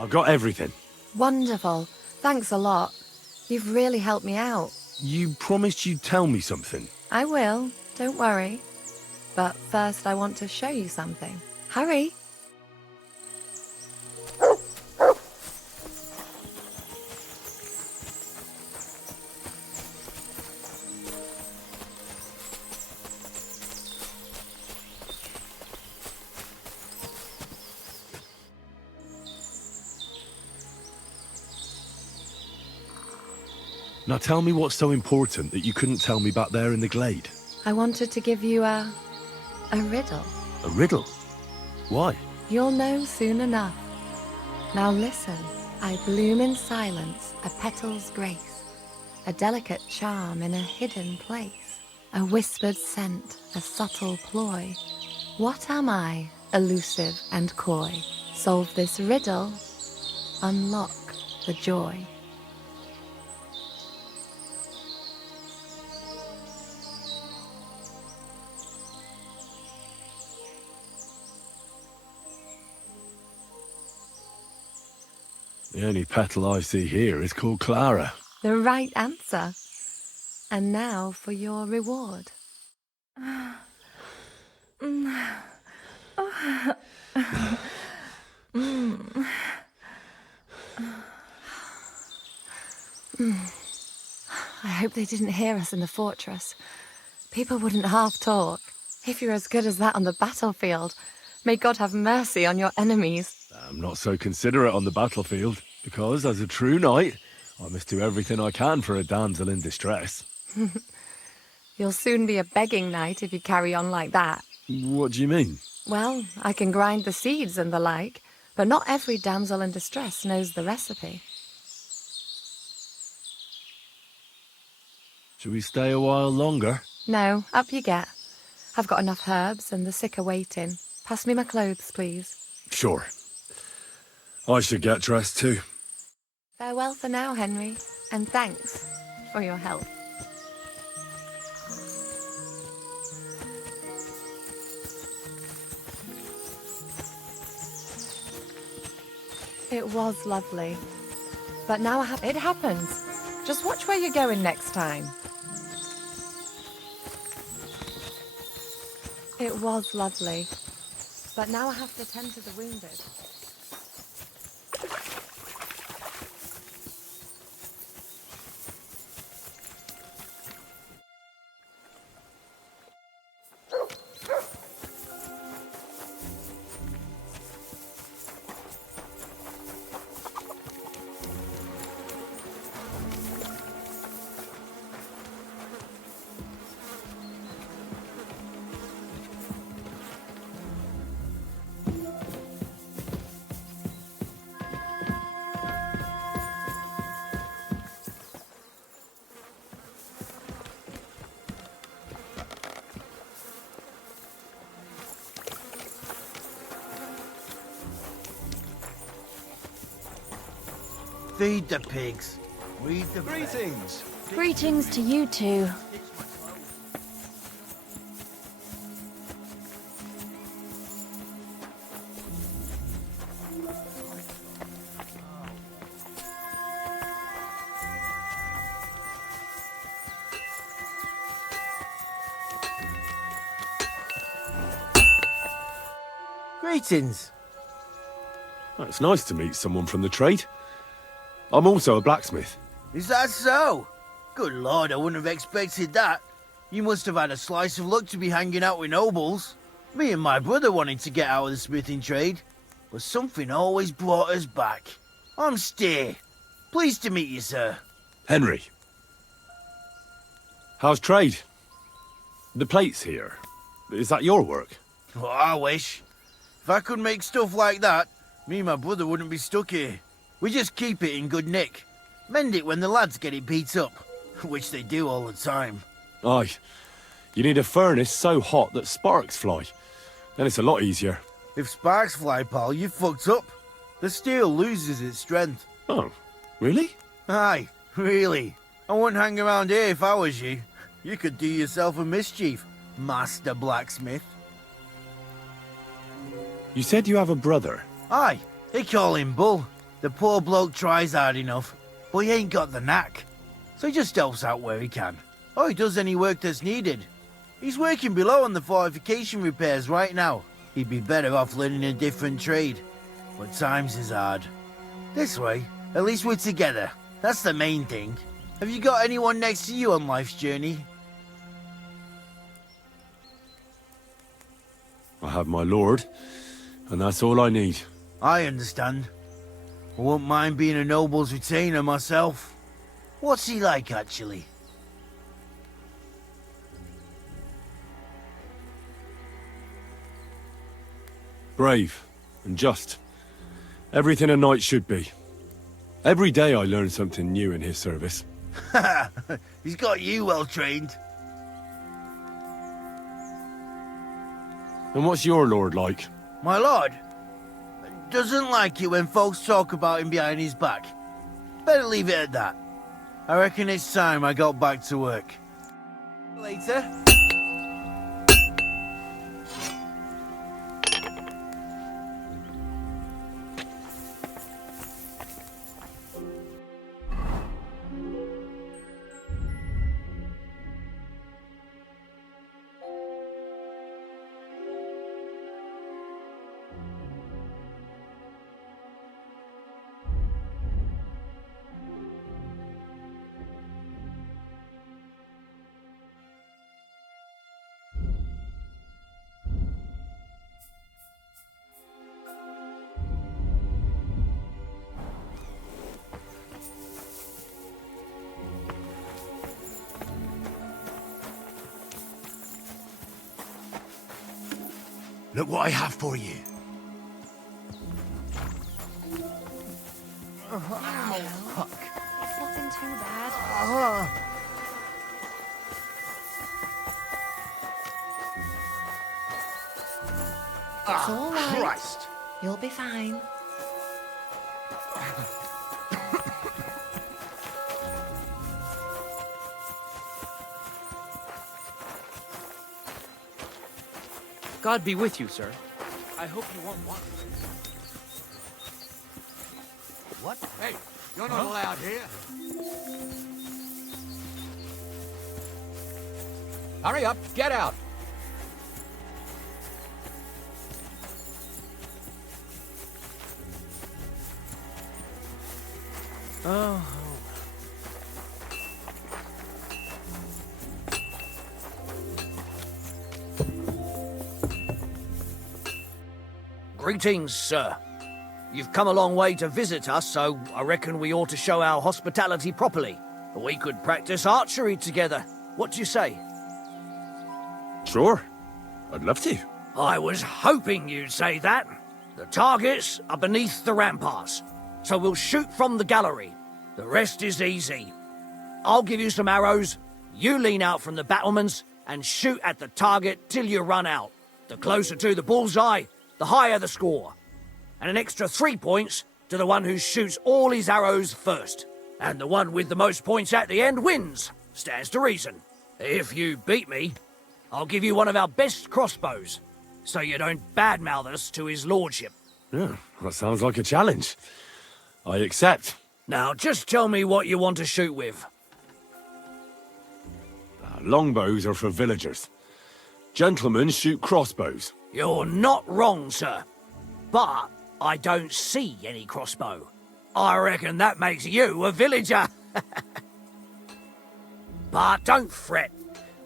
I've got everything. Wonderful. Thanks a lot. You've really helped me out. You promised you'd tell me something. I will. Don't worry. But first I want to show you something. Hurry. Now tell me what's so important that you couldn't tell me back there in the glade. I wanted to give you a riddle. A riddle? Why? You'll know soon enough. Now listen. I bloom in silence, a petal's grace, a delicate charm in a hidden place, a whispered scent, a subtle ploy. What am I, elusive and coy? Solve this riddle, unlock the joy. The only petal I see here is called Clara. The right answer. And now for your reward. I hope they didn't hear us in the fortress. People wouldn't half talk. If you're as good as that on the battlefield, may God have mercy on your enemies. I'm not so considerate on the battlefield, because as a true knight, I must do everything I can for a damsel in distress. You'll soon be a begging knight if you carry on like that. What do you mean? Well, I can grind the seeds and the like, but not every damsel in distress knows the recipe. Should we stay a while longer? No, up you get. I've got enough herbs and the sick are waiting. Pass me my clothes, please. Sure. I should get dressed too. Farewell for now, Henry, and thanks for your help. It was lovely. But now it happens. Just watch where you're going next time. It was lovely. But now I have to tend to the wounded. Feed the pigs. Read the Greetings. Greetings to you too. Greetings. It's nice to meet someone from the trade. I'm also a blacksmith. Is that so? Good lord, I wouldn't have expected that. You must have had a slice of luck to be hanging out with nobles. Me and my brother wanted to get out of the smithing trade, but something always brought us back. I'm Steer. Pleased to meet you, sir. Henry. How's trade? The plates here. Is that your work? Oh, I wish. If I could make stuff like that, me and my brother wouldn't be stuck here. We just keep it in good nick. Mend it when the lads get it beat up, which they do all the time. Aye. You need a furnace so hot that sparks fly. Then it's a lot easier. If sparks fly, pal, you fucked up. The steel loses its strength. Oh, really? Aye, really. I wouldn't hang around here if I was you. You could do yourself a mischief, Master Blacksmith. You said you have a brother. Aye, they call him Bull. The poor bloke tries hard enough, but he ain't got the knack. So he just helps out where he can. Or he does any work that's needed. He's working below on the fortification repairs right now. He'd be better off learning a different trade. But times is hard. This way, at least we're together. That's the main thing. Have you got anyone next to you on life's journey? I have my lord, and that's all I need. I understand. I won't mind being a noble's retainer myself. What's he like, actually? Brave and just. Everything a knight should be. Every day I learn something new in his service. He's got you well trained. And what's your lord like? My lord doesn't like it when folks talk about him behind his back. Better leave it at that. I reckon it's time I got back to work. Later. Look what I have for you. It's nothing too bad. It's all right. Christ! You'll be fine. God be with you, sir. I hope you won't want it. What? Hey, you're not allowed here. Hurry up, get out. Oh. Greetings, sir. You've come a long way to visit us, so I reckon we ought to show our hospitality properly. We could practice archery together. What do you say? Sure. I'd love to. I was hoping you'd say that. The targets are beneath the ramparts, so we'll shoot from the gallery. The rest is easy. I'll give you some arrows, you lean out from the battlements and shoot at the target till you run out. The closer to the bullseye, the higher the score. And an extra 3 points to the one who shoots all his arrows first. And the one with the most points at the end wins. Stands to reason. If you beat me, I'll give you one of our best crossbows, so you don't badmouth us to his lordship. Yeah, that sounds like a challenge. I accept. Now, just tell me what you want to shoot with. Longbows are for villagers. Gentlemen shoot crossbows. You're not wrong, sir. But I don't see any crossbow. I reckon that makes you a villager. But don't fret.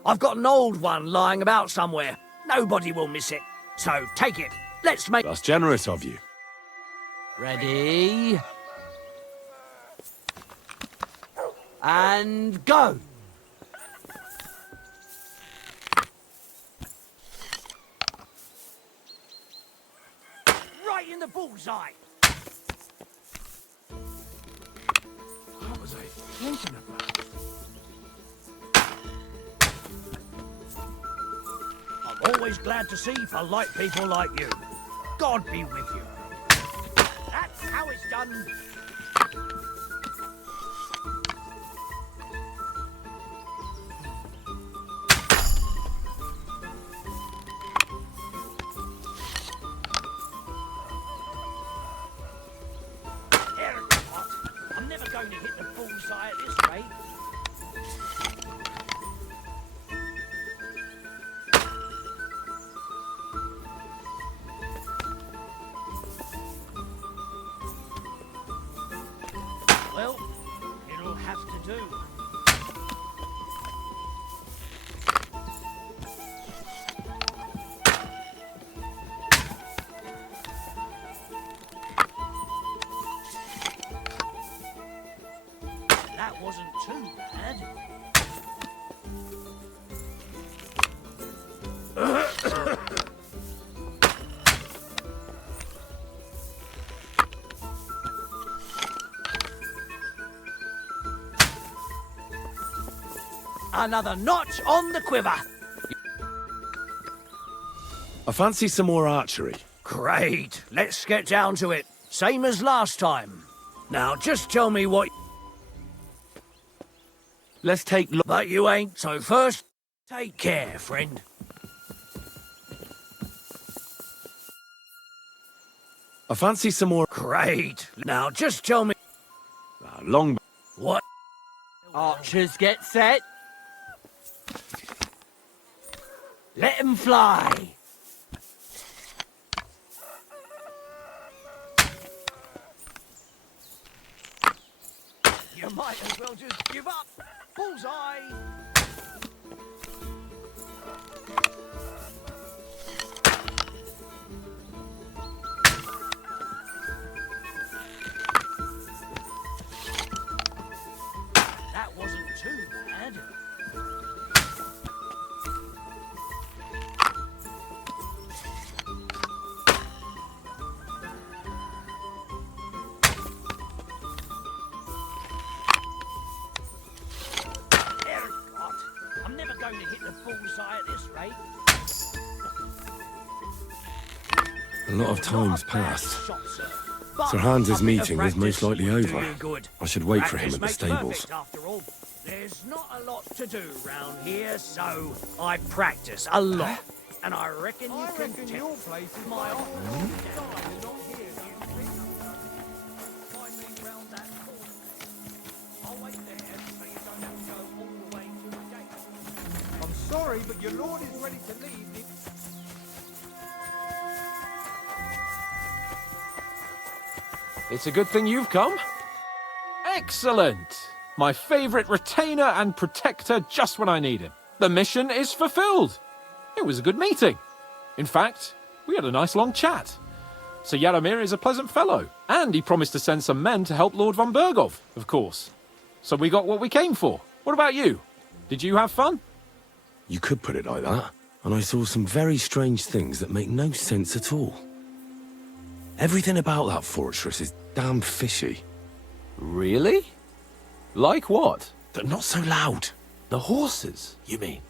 I've got an old one lying about somewhere. Nobody will miss it. So take it. Let's make... That's generous of you. Ready? And go! Right in the bullseye. What was I thinking about? I'm always glad to see polite people like you. God be with you. That's how it's done. I'm never going to hit the bullseye at this rate. Well, it'll have to do. That wasn't too bad. Another notch on the quiver. I fancy some more archery. Great. Let's get down to it. Same as last time. Now, just tell me what... Let's take... But you ain't. So first, take care, friend. I fancy some more... Great. Now, just tell me... long... What? Archers get set. Let 'em fly. You might as well just give up. Bullseye. That wasn't too bad. A lot of time's passed. Sir Hans's meeting is most likely over. I should wait for him at the stables. There's not a lot to do round here, so I practice a lot. And I reckon you can your place is my I'm sorry, but your lord is ready to leave. It's a good thing you've come. Excellent! My favourite retainer and protector just when I need him. The mission is fulfilled. It was a good meeting. In fact, we had a nice long chat. Sir Yaramir is a pleasant fellow, and he promised to send some men to help Lord von Bergov, of course. So we got what we came for. What about you? Did you have fun? You could put it like that. And I saw some very strange things that make no sense at all. Everything about that fortress is damn fishy. Really? Like what? They're not so loud. The horses, you mean?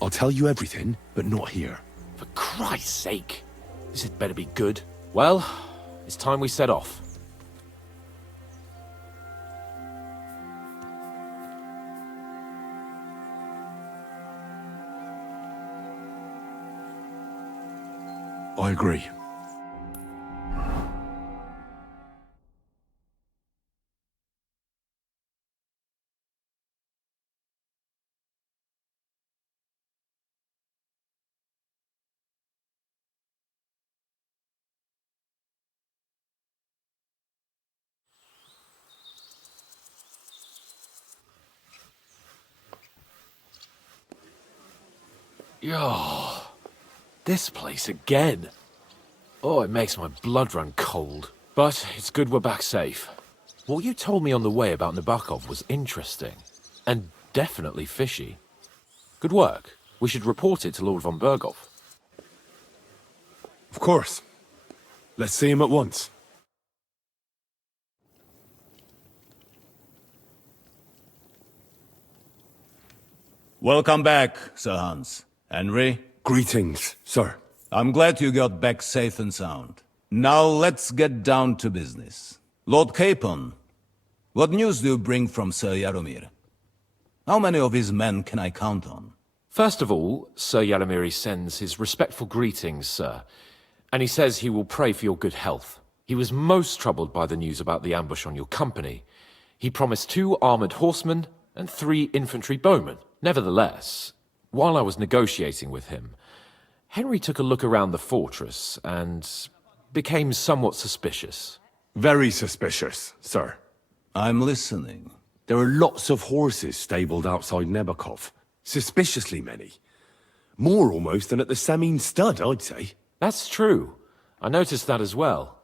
I'll tell you everything, but not here. For Christ's sake. This had better be good. Well, it's time we set off. I agree. Yo, this place again. Oh, it makes my blood run cold. But it's good we're back safe. What you told me on the way about Nabokov was interesting. And definitely fishy. Good work. We should report it to Lord von Bergov. Of course. Let's see him at once. Welcome back, Sir Hans. Henry? Greetings, sir. I'm glad you got back safe and sound. Now let's get down to business. Lord Capon, what news do you bring from Sir Jaromir? How many of his men can I count on? First of all, Sir Jaromir sends his respectful greetings, sir. And he says he will pray for your good health. He was most troubled by the news about the ambush on your company. He promised 2 armoured horsemen and 3 infantry bowmen. Nevertheless, while I was negotiating with him, Henry took a look around the fortress and became somewhat suspicious. Very suspicious, sir. I'm listening. There are lots of horses stabled outside Nabokov. Suspiciously many. More almost than at the Samin stud, I'd say. That's true. I noticed that as well.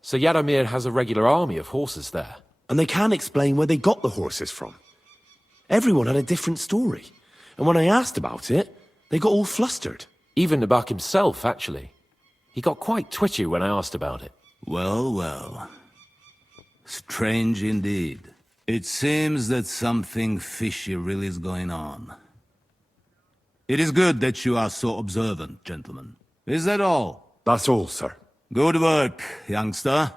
Sir Jaromir has a regular army of horses there. And they can't explain where they got the horses from. Everyone had a different story. And when I asked about it, they got all flustered. Even Nabok himself, actually. He got quite twitchy when I asked about it. Well, well. Strange indeed. It seems that something fishy really is going on. It is good that you are so observant, gentlemen. Is that all? That's all, sir. Good work, youngster.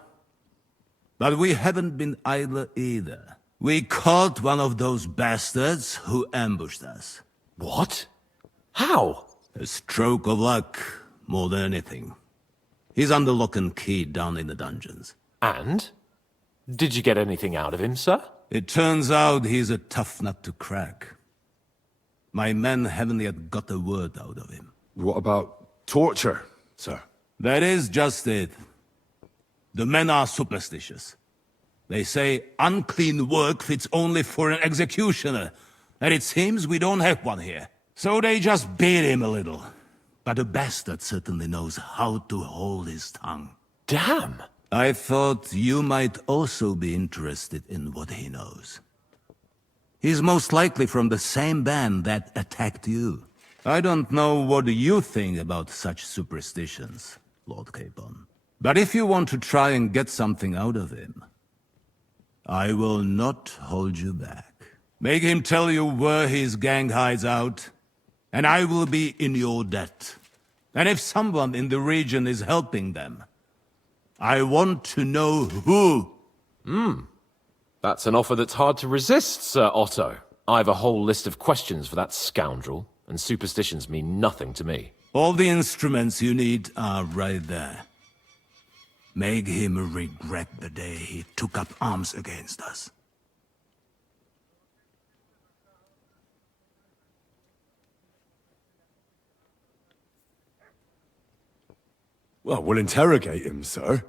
But we haven't been idle either. We caught one of those bastards who ambushed us. What? How? A stroke of luck, more than anything. He's under lock and key down in the dungeons. And? Did you get anything out of him, sir? It turns out he's a tough nut to crack. My men haven't yet got a word out of him. What about torture, sir? That is just it. The men are superstitious. They say unclean work fits only for an executioner, and it seems we don't have one here. So they just beat him a little. But the bastard certainly knows how to hold his tongue. Damn! I thought you might also be interested in what he knows. He's most likely from the same band that attacked you. I don't know what you think about such superstitions, Lord Capon. But if you want to try and get something out of him, I will not hold you back. Make him tell you where his gang hides out, and I will be in your debt. And if someone in the region is helping them, I want to know who. That's an offer that's hard to resist, Sir Otto. I've a whole list of questions for that scoundrel, and superstitions mean nothing to me. All the instruments you need are right there. Make him regret the day he took up arms against us. Well, we'll interrogate him, sir.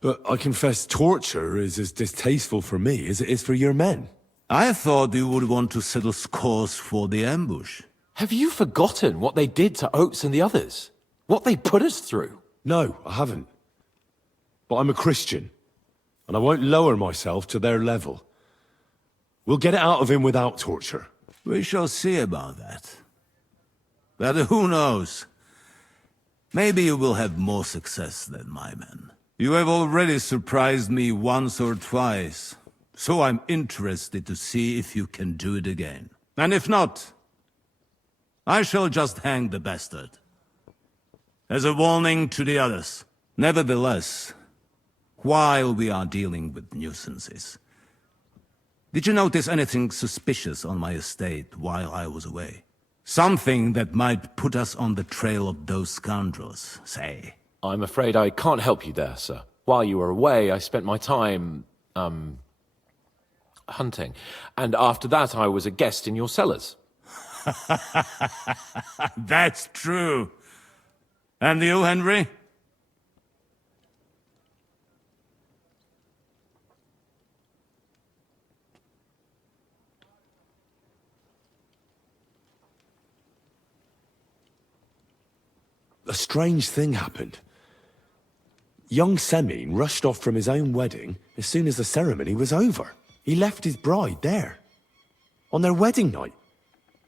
But I confess torture is as distasteful for me as it is for your men. I thought you would want to settle scores for the ambush. Have you forgotten what they did to Oates and the others? What they put us through? No, I haven't. But I'm a Christian, and I won't lower myself to their level. We'll get it out of him without torture. We shall see about that. But who knows? Maybe you will have more success than my men. You have already surprised me once or twice, so I'm interested to see if you can do it again. And if not, I shall just hang the bastard. As a warning to the others. Nevertheless, while we are dealing with nuisances, did you notice anything suspicious on my estate while I was away? Something that might put us on the trail of those scoundrels, say. I'm afraid I can't help you there, sir. While you were away, I spent my time, hunting. And after that, I was a guest in your cellars. That's true. And you, Henry? A strange thing happened. Young Semine rushed off from his own wedding as soon as the ceremony was over. He left his bride there. On their wedding night.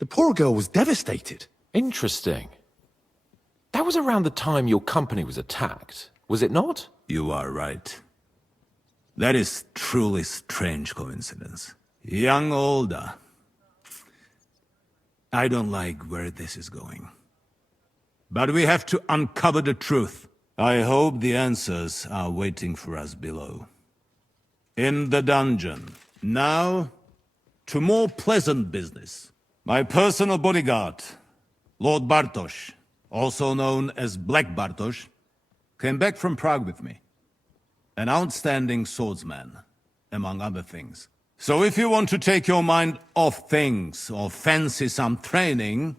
The poor girl was devastated. Interesting. That was around the time your company was attacked, was it not? You are right. That is truly strange coincidence. Young Olda. I don't like where this is going. But we have to uncover the truth. I hope the answers are waiting for us below. In the dungeon. Now, to more pleasant business. My personal bodyguard, Lord Bartosz, also known as Black Bartosz, came back from Prague with me. An outstanding swordsman, among other things. So if you want to take your mind off things or fancy some training,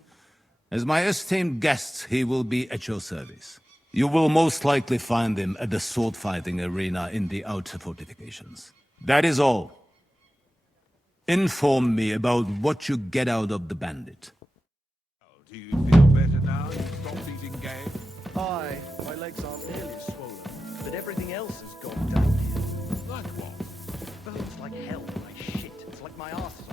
as my esteemed guest, he will be at your service. You will most likely find him at the sword-fighting arena in the outer fortifications. That is all. Inform me about what you get out of the bandit. Do you feel better now? You stopped eating game? Aye, my legs aren't nearly as swollen, but everything else has gone downhill. Like what? Feels like hell when I shit. It's like my arse is